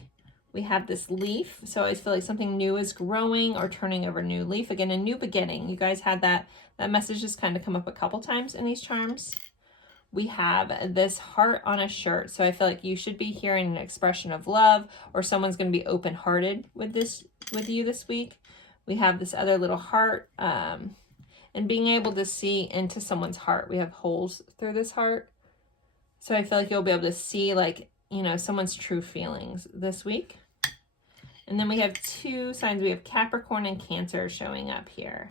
We have this leaf, so I always feel like something new is growing or turning over a new leaf. Again, a new beginning. You guys had that message just kind of come up a couple times in these charms. We have this heart on a shirt, so I feel like you should be hearing an expression of love, or someone's going to be open-hearted with you this week. We have this other little heart, and being able to see into someone's heart. We have holes through this heart, so I feel like you'll be able to see, like, you know, someone's true feelings this week. And then we have two signs. We have Capricorn and Cancer showing up here.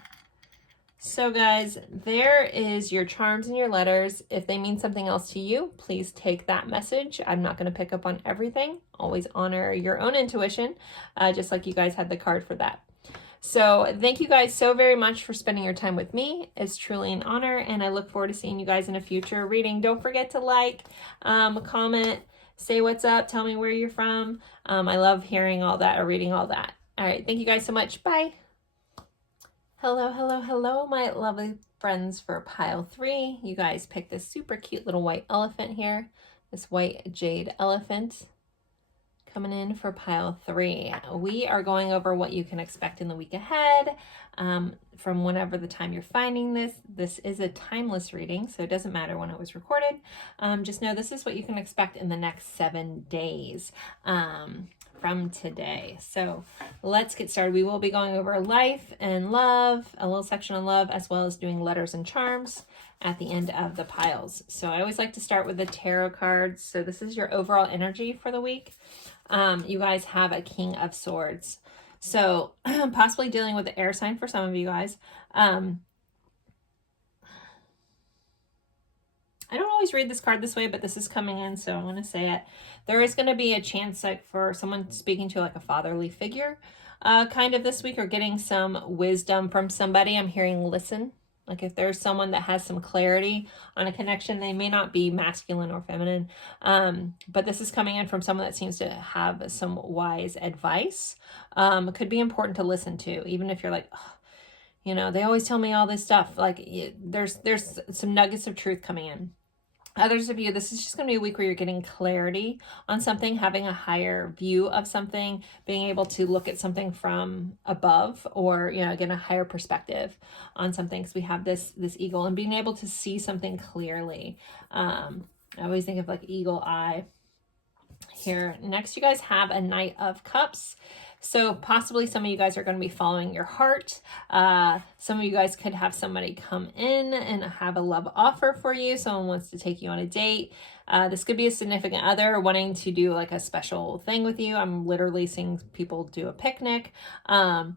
So guys, there is your charms and your letters. If they mean something else to you, please take that message. I'm not going to pick up on everything. Always honor your own intuition, just like you guys had the card for that. So thank you guys so very much for spending your time with me. It's truly an honor, and I look forward to seeing you guys in a future reading. Don't forget to like, comment, say what's up, tell me where you're from. I love hearing all that or reading all that. All right, thank you guys so much. Bye. Hello, hello, hello, my lovely friends for pile 3. You guys picked this super cute little white elephant here. This white jade elephant coming in for pile 3. We are going over what you can expect in the week ahead. From whenever the time you're finding this. This is a timeless reading, so it doesn't matter when it was recorded. Just know this is what you can expect in the next 7 days. From today. So let's get started. We will be going over life and love, a little section on love, as well as doing letters and charms at the end of the piles. So I always like to start with the tarot cards. So this is your overall energy for the week. You guys have a King of Swords. So possibly dealing with the air sign for some of you guys. I don't always read this card this way, but this is coming in, so I'm going to say it. There is going to be a chance like for someone speaking to like a fatherly figure kind of this week, or getting some wisdom from somebody. I'm hearing listen. Like if there's someone that has some clarity on a connection, they may not be masculine or feminine, but this is coming in from someone that seems to have some wise advice. It could be important to listen to, even if you're like, oh, you know, they always tell me all this stuff. Like there's some nuggets of truth coming in. Others of you, this is just going to be a week where you're getting clarity on something, having a higher view of something, being able to look at something from above, or, you know, again, a higher perspective on something. So we have this eagle, and being able to see something clearly. I always think of like eagle eye here. Next, you guys have a Knight of Cups. So possibly some of you guys are going to be following your heart. Some of you guys could have somebody come in and have a love offer for you. Someone wants to take you on a date. This could be a significant other wanting to do like a special thing with you. I'm literally seeing people do a picnic. And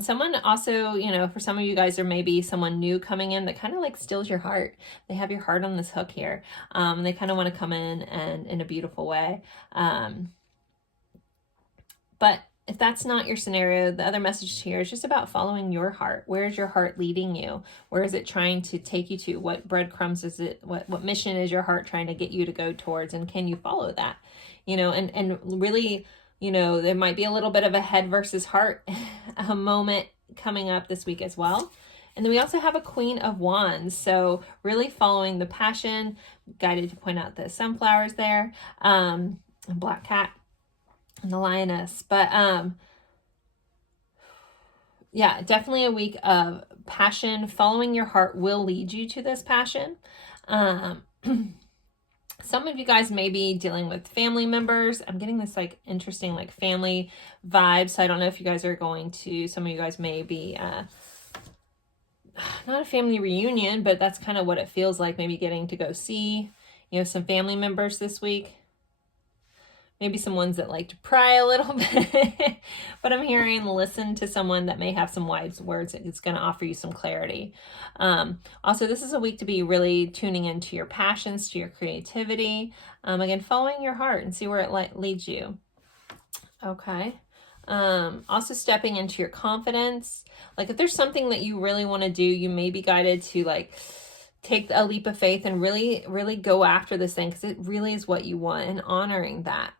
someone also, you know, for some of you guys, there may be someone new coming in that kind of like steals your heart. They have your heart on this hook here. They kind of want to come in and in a beautiful way. But if that's not your scenario, the other message here is just about following your heart. Where is your heart leading you? Where is it trying to take you to? What breadcrumbs is it? What mission is your heart trying to get you to go towards? And can you follow that? You know, and really, you know, there might be a little bit of a head versus heart a moment coming up this week as well. And then we also have a Queen of Wands. So really following the passion, guided to point out the sunflowers there, and black cat and the lioness. But yeah, definitely a week of passion. Following your heart will lead you to this passion. Some of you guys may be dealing with family members. I'm getting this like interesting like family vibe. So I don't know if you guys are going to, some of you guys may be not a family reunion, but that's kind of what it feels like. Maybe getting to go see, you know, some family members this week. Maybe some ones that like to pry a little bit, but I'm hearing listen to someone that may have some wise words. It's going to offer you some clarity. Also, this is a week to be really tuning into your passions, to your creativity. Again, following your heart and see where it leads you. Okay. Also stepping into your confidence. Like if there's something that you really want to do, you may be guided to like take a leap of faith and really, really go after this thing because it really is what you want, and honoring that.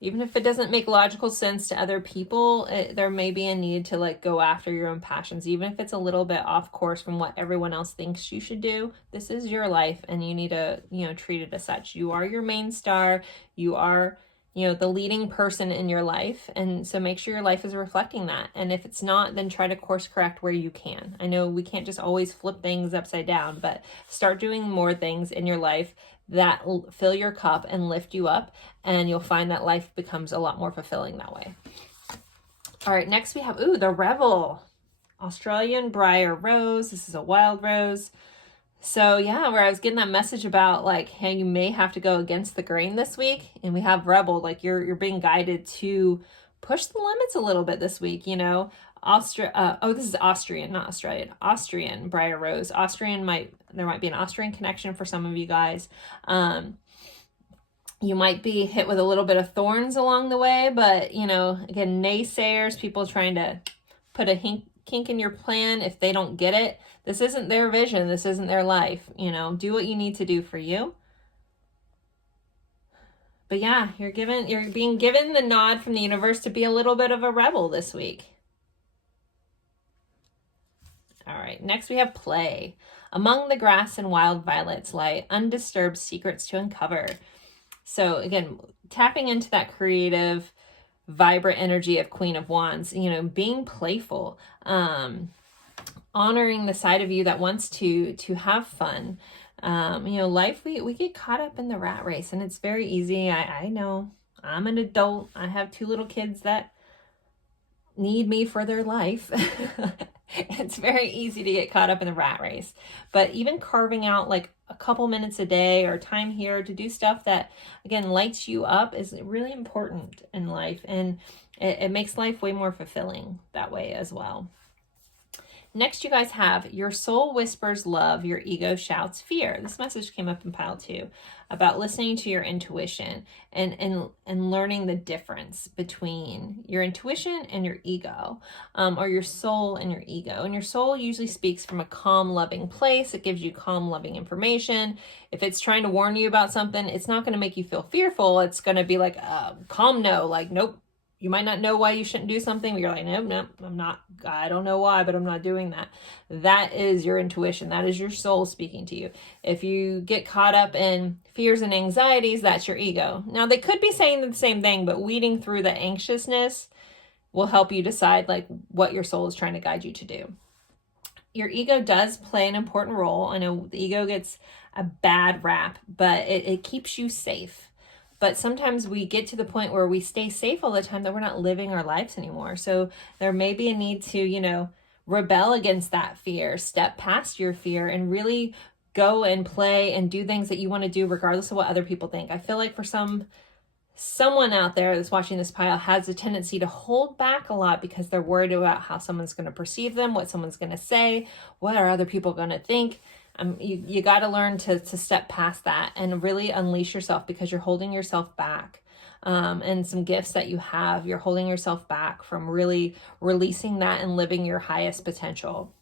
Even if it doesn't make logical sense to other people, there may be a need to like go after your own passions, even if it's a little bit off course from what everyone else thinks you should do. This is your life and you need to, you know, treat it as such. You are your main star. You are, you know, the leading person in your life. And so make sure your life is reflecting that. And if it's not, then try to course correct where you can. I know we can't just always flip things upside down, but start doing more things in your life that fill your cup and lift you up, and you'll find that life becomes a lot more fulfilling that way. All right, next we have, the Rebel, Australian Briar Rose. This is a wild rose. So yeah, where I was getting that message about like, hey, you may have to go against the grain this week, and we have Rebel, like you're being guided to push the limits a little bit this week, you know. This is Austrian, not Australian. Austrian Briar Rose. There might be an Austrian connection for some of you guys. You might be hit with a little bit of thorns along the way, but you know, again, naysayers, people trying to put a kink in your plan if they don't get it. This isn't their vision. This isn't their life. You know, do what you need to do for you. But yeah, you're being given the nod from the universe to be a little bit of a rebel this week. All right, next we have Play. Among the grass and wild violets lie undisturbed secrets to uncover. So again, tapping into that creative, vibrant energy of Queen of Wands, you know, being playful, honoring the side of you that wants to have fun. You know, life, we get caught up in the rat race, and it's very easy. I know, I'm an adult. I have 2 little kids that need me for their life. It's very easy to get caught up in the rat race, but even carving out like a couple minutes a day or time here to do stuff that again lights you up is really important in life, and it makes life way more fulfilling that way as well. Next, you guys have your soul whispers love, your ego shouts fear. This message came up in pile 2 about listening to your intuition and learning the difference between your intuition and your ego, or your soul and your ego. And your soul usually speaks from a calm, loving place. It gives you calm, loving information. If it's trying to warn you about something, it's not going to make you feel fearful. It's going to be like, calm no, like, nope. You might not know why you shouldn't do something, but you're like, nope, I'm not, I don't know why, but I'm not doing that. That is your intuition. That is your soul speaking to you. If you get caught up in fears and anxieties, that's your ego. Now, they could be saying the same thing, but weeding through the anxiousness will help you decide like what your soul is trying to guide you to do. Your ego does play an important role. I know the ego gets a bad rap, but it keeps you safe. But sometimes we get to the point where we stay safe all the time that we're not living our lives anymore. So there may be a need to, you know, rebel against that fear, step past your fear, and really go and play and do things that you want to do regardless of what other people think. I feel like for someone out there that's watching this pile has a tendency to hold back a lot because they're worried about how someone's going to perceive them, what someone's going to say, what are other people going to think. You got to learn to step past that and really unleash yourself, because you're holding yourself back. And some gifts that you have, you're holding yourself back from really releasing that and living your highest potential.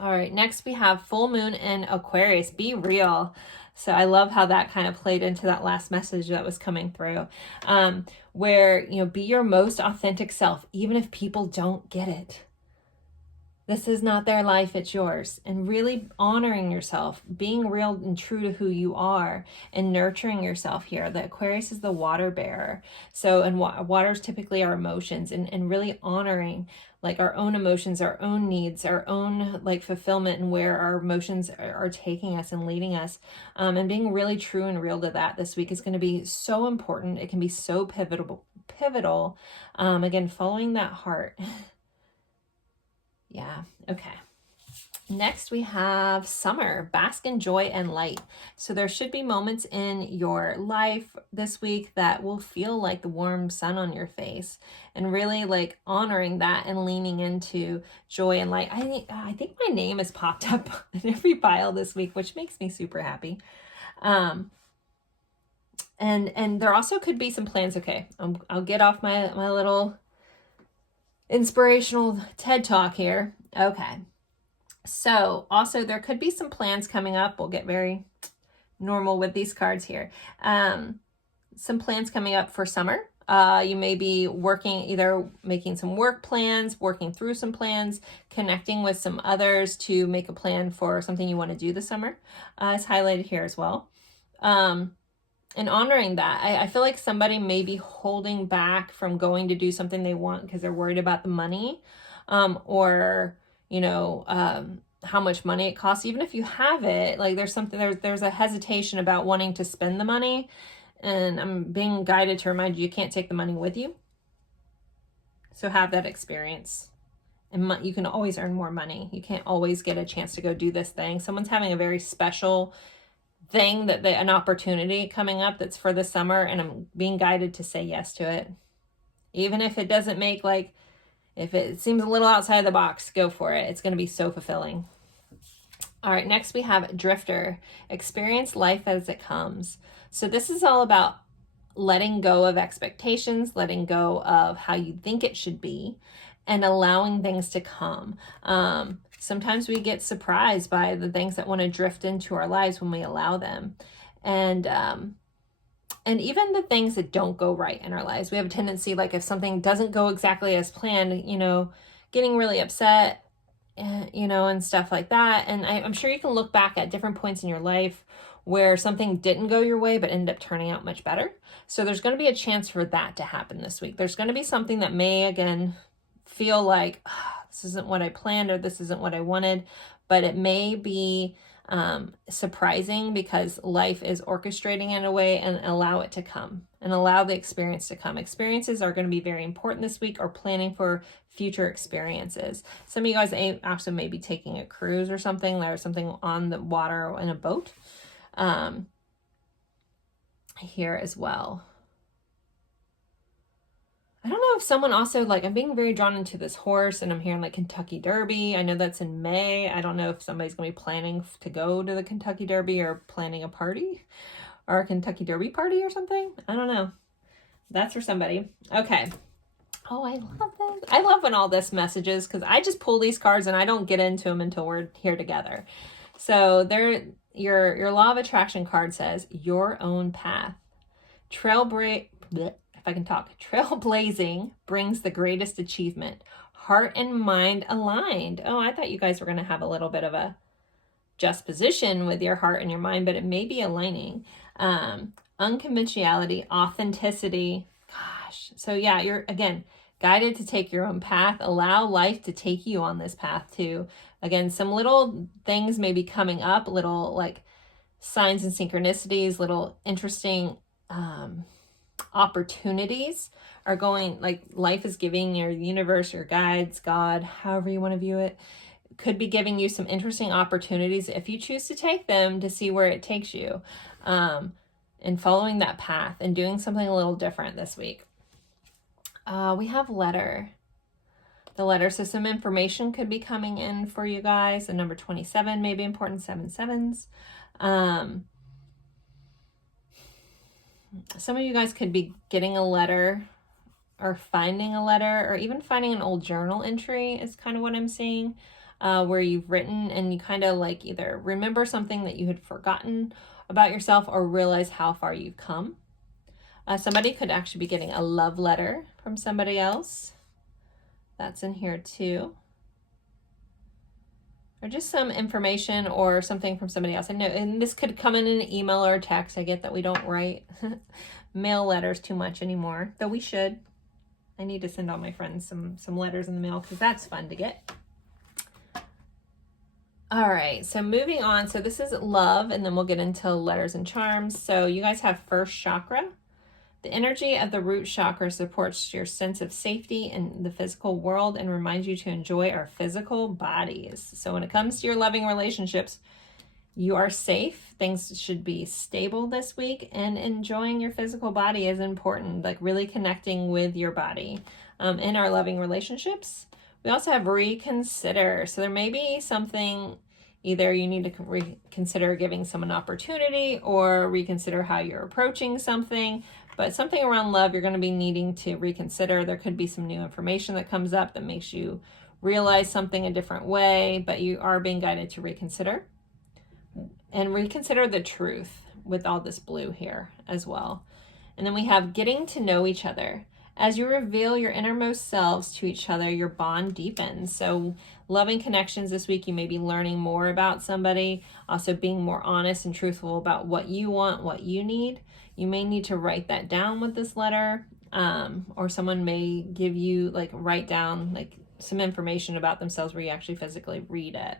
All right, next we have full moon in Aquarius. Be real. So I love how that kind of played into that last message that was coming through, where, you know, be your most authentic self, even if people don't get it. This is not their life, it's yours. And really honoring yourself, being real and true to who you are, and nurturing yourself here. The Aquarius is the water bearer. So, and water is typically our emotions, and really honoring like our own emotions, our own needs, our own like fulfillment, and where our emotions are taking us and leading us. And being really true and real to that this week is going to be so important. It can be so pivotal. Again, following that heart. Yeah, okay. Next we have summer, bask in joy and light. So there should be moments in your life this week that will feel like the warm sun on your face, and really like honoring that and leaning into joy and light. I think my name has popped up in every pile this week, which makes me super happy. And there also could be some plans. Okay, I'll get off my little inspirational TED talk here. Okay. So also there could be some plans coming up. We'll get very normal with these cards here. Some plans coming up for summer. You may be working, either making some work plans, working through some plans, connecting with some others to make a plan for something you want to do this summer. It's highlighted here as well. And honoring that. I feel like somebody may be holding back from going to do something they want because they're worried about the money, or, you know, how much money it costs. Even if you have it, like there's a hesitation about wanting to spend the money. And I'm being guided to remind you, you can't take the money with you. So have that experience. And you can always earn more money. You can't always get a chance to go do this thing. Someone's having a very special thing, an opportunity coming up that's for the summer, and I'm being guided to say yes to it. Even if it doesn't make, like, if it seems a little outside the box, go for it. It's going to be so fulfilling. All right, next we have Drifter. Experience life as it comes. So this is all about letting go of expectations, letting go of how you think it should be, and allowing things to come. Sometimes we get surprised by the things that want to drift into our lives when we allow them. And even the things that don't go right in our lives. We have a tendency, like if something doesn't go exactly as planned, you know, getting really upset, you know, and stuff like that. And I'm sure you can look back at different points in your life where something didn't go your way but ended up turning out much better. So there's going to be a chance for that to happen this week. There's going to be something that may, again, feel like, this isn't what I planned, or this isn't what I wanted, but it may be surprising because life is orchestrating in a way, and allow it to come and allow the experience to come. Experiences are going to be very important this week, or planning for future experiences. Some of you guys also may be taking a cruise or something. There's something on the water in a boat here as well. I don't know if someone also, like, I'm being very drawn into this horse, and I'm hearing like Kentucky Derby. I know that's in May. I don't know if somebody's going to be planning to go to the Kentucky Derby, or planning a party, or a Kentucky Derby party or something. I don't know. That's for somebody. Okay. Oh, I love this. I love when all this messages, because I just pull these cards and I don't get into them until we're here together. So your law of attraction card says your own path. Trailblazing brings the greatest achievement. Heart and mind aligned. Oh, I thought you guys were going to have a little bit of a juxtaposition with your heart and your mind, but it may be aligning. Unconventionality, authenticity. Gosh. So yeah, you're, again, guided to take your own path. Allow life to take you on this path too. Again, some little things may be coming up, little like signs and synchronicities, little interesting opportunities are going, like life is giving your universe, your guides, God, however you want to view it, could be giving you some interesting opportunities if you choose to take them, to see where it takes you, and following that path and doing something a little different this week. We have letter. The letter, so some information could be coming in for you guys. And number 27 may be important, 7 sevens. Some of you guys could be getting a letter, or finding a letter, or even finding an old journal entry is kind of what I'm seeing. where you've written and you kind of like either remember something that you had forgotten about yourself or realize how far you've come. Somebody could actually be getting a love letter from somebody else. That's in here too. Or just some information or something from somebody else. I know, and this could come in an email or a text. I get that we don't write mail letters too much anymore, though we should. I need to send all my friends some letters in the mail because that's fun to get. All right, so moving on. So this is love, and then we'll get into letters and charms. So you guys have first chakra. The energy of the root chakra supports your sense of safety in the physical world and reminds you to enjoy our physical bodies. So when it comes to your loving relationships, you are safe. Things should be stable this week, and enjoying your physical body is important, like really connecting with your body in our loving relationships. We also have reconsider. So there may be something, either you need to reconsider giving someone an opportunity or reconsider how you're approaching something. But something around love, you're going to be needing to reconsider. There could be some new information that comes up that makes you realize something a different way, but you are being guided to reconsider. And reconsider the truth with all this blue here as well. And then we have getting to know each other. As you reveal your innermost selves to each other, your bond deepens. So loving connections this week, you may be learning more about somebody, also being more honest and truthful about what you want, what you need. You may need to write that down with this letter, or someone may give you, like, write down like some information about themselves where you actually physically read it.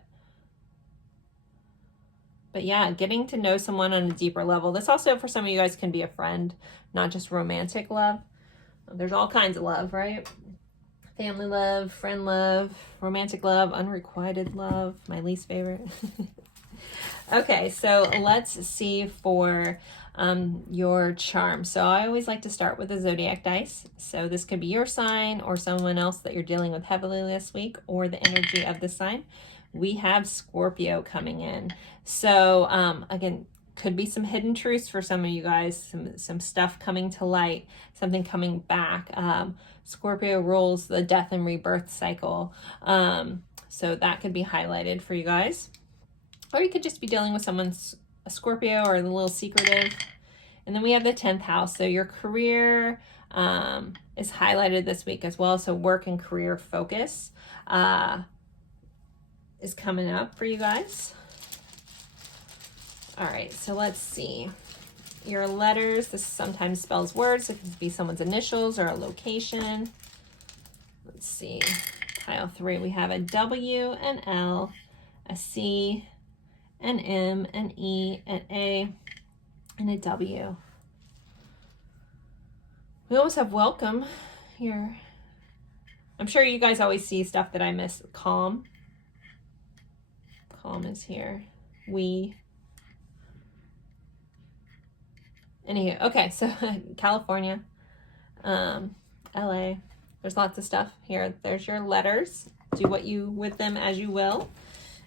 But yeah, getting to know someone on a deeper level. This also, for some of you guys, can be a friend, not just romantic love. There's all kinds of love, right? Family love, friend love, romantic love, unrequited love, my least favorite. Okay, so let's see for your charm. So I always like to start with the zodiac dice. So this could be your sign or someone else that you're dealing with heavily this week, or the energy of the sign. We have Scorpio coming in. So again, could be some hidden truths for some of you guys, some stuff coming to light, something coming back. Scorpio rules the death and rebirth cycle. So that could be highlighted for you guys. Or you could just be dealing with someone's a Scorpio or a little secretive. And then we have the 10th house. So your career is highlighted this week as well. So work and career focus is coming up for you guys. All right, so let's see. Your letters, this sometimes spells words. It could be someone's initials or a location. Let's see. Pile 3, we have a W, an L, a C, an M, an E, an A, and a W. We almost have welcome here. I'm sure you guys always see stuff that I miss. Calm. Calm is here. We. Anywho, okay, so California, LA, there's lots of stuff here. There's your letters. Do what you with them as you will.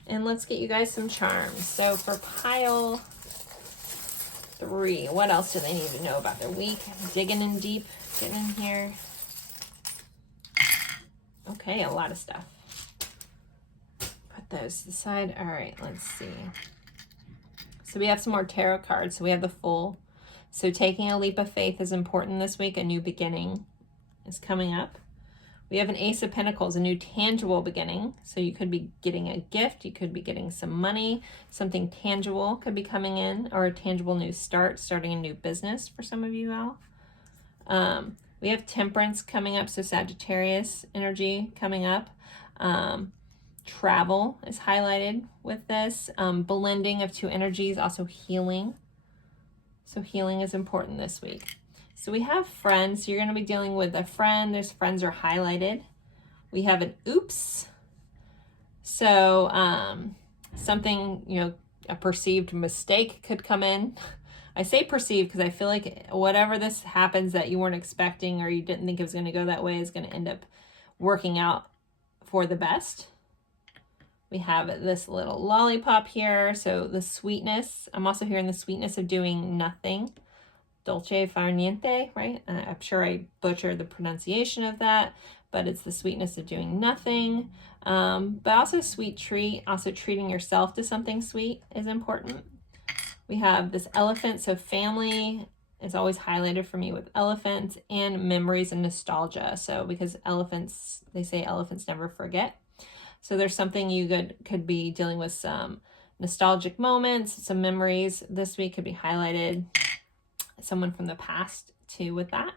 And let's get you guys some charms. So for pile 3, what else do they need to know about their week? Digging in deep, getting in here. Okay, a lot of stuff. Put those to the side. All right, let's see. So we have some more tarot cards. So we have the Fool. So taking a leap of faith is important this week. A new beginning is coming up. We have an Ace of Pentacles, a new tangible beginning. So you could be getting a gift. You could be getting some money. Something tangible could be coming in, or a tangible new start, starting a new business for some of you all. We have Temperance coming up. So Sagittarius energy coming up. Travel is highlighted with this. Blending of two energies, also healing. So healing is important this week. So we have friends. So you're going to be dealing with a friend. There's friends are highlighted. We have an oops. So something, you know, a perceived mistake could come in. I say perceived because I feel like whatever this happens that you weren't expecting or you didn't think it was going to go that way is going to end up working out for the best. We have this little lollipop here. So the sweetness, I'm also hearing the sweetness of doing nothing. Dolce far niente, right? I'm sure I butchered the pronunciation of that, but it's the sweetness of doing nothing. But also sweet treat, also treating yourself to something sweet is important. We have this elephant, so family is always highlighted for me with elephants, and memories and nostalgia. So because elephants, they say elephants never forget. So there's something you could be dealing with, some nostalgic moments, some memories this week could be highlighted. Someone from the past too with that.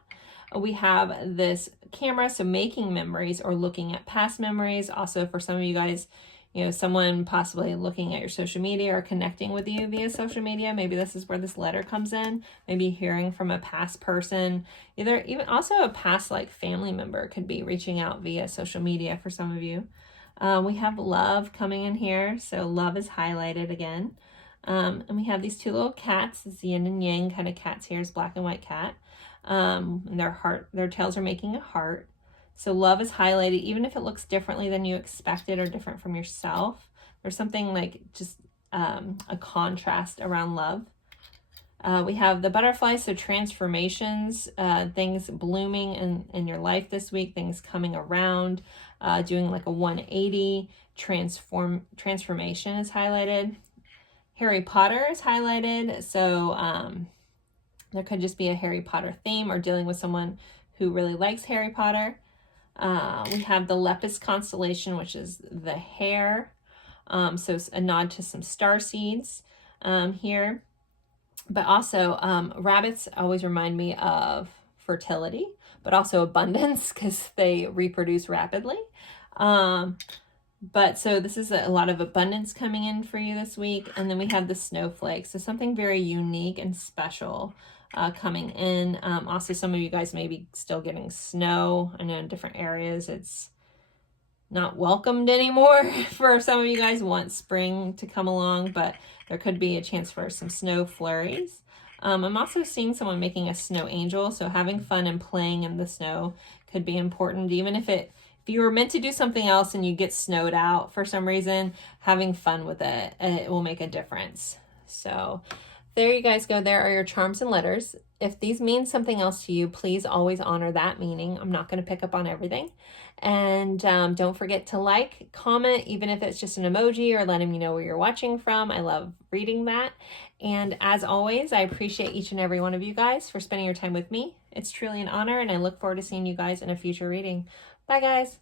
We have this camera, so making memories or looking at past memories. Also for some of you guys, you know, someone possibly looking at your social media or connecting with you via social media. Maybe this is where this letter comes in. Maybe hearing from a past person, even also a past like family member could be reaching out via social media for some of you. We have love coming in here, so love is highlighted again. And we have these two little cats. It's yin and yang kind of cats here. It's black and white cat. And their tails are making a heart. So love is highlighted, even if it looks differently than you expected or different from yourself. There's something like just a contrast around love. We have the butterfly, so transformations, things blooming in your life this week, things coming around, doing like a 180 transformation is highlighted. Harry Potter is highlighted, so there could just be a Harry Potter theme or dealing with someone who really likes Harry Potter. We have the Lepus constellation, which is the hare, so it's a nod to some star seeds here. But also rabbits always remind me of fertility, but also abundance because they reproduce rapidly. But so this is a lot of abundance coming in for you this week. And then we have the snowflake. So something very unique and special coming in. Also, some of you guys may be still getting snow. I know in different areas it's not welcomed anymore. For some of you guys want spring to come along, but there could be a chance for some snow flurries. I'm also seeing someone making a snow angel. So having fun and playing in the snow could be important, even if you were meant to do something else and you get snowed out for some reason, having fun with it, it will make a difference. So there you guys go. There are your charms and letters. If these mean something else to you, please always honor that meaning. I'm not going to pick up on everything. And don't forget to like, comment, even if it's just an emoji or letting me know where you're watching from. I love reading that. And as always, I appreciate each and every one of you guys for spending your time with me. It's truly an honor, and I look forward to seeing you guys in a future reading. Bye, guys.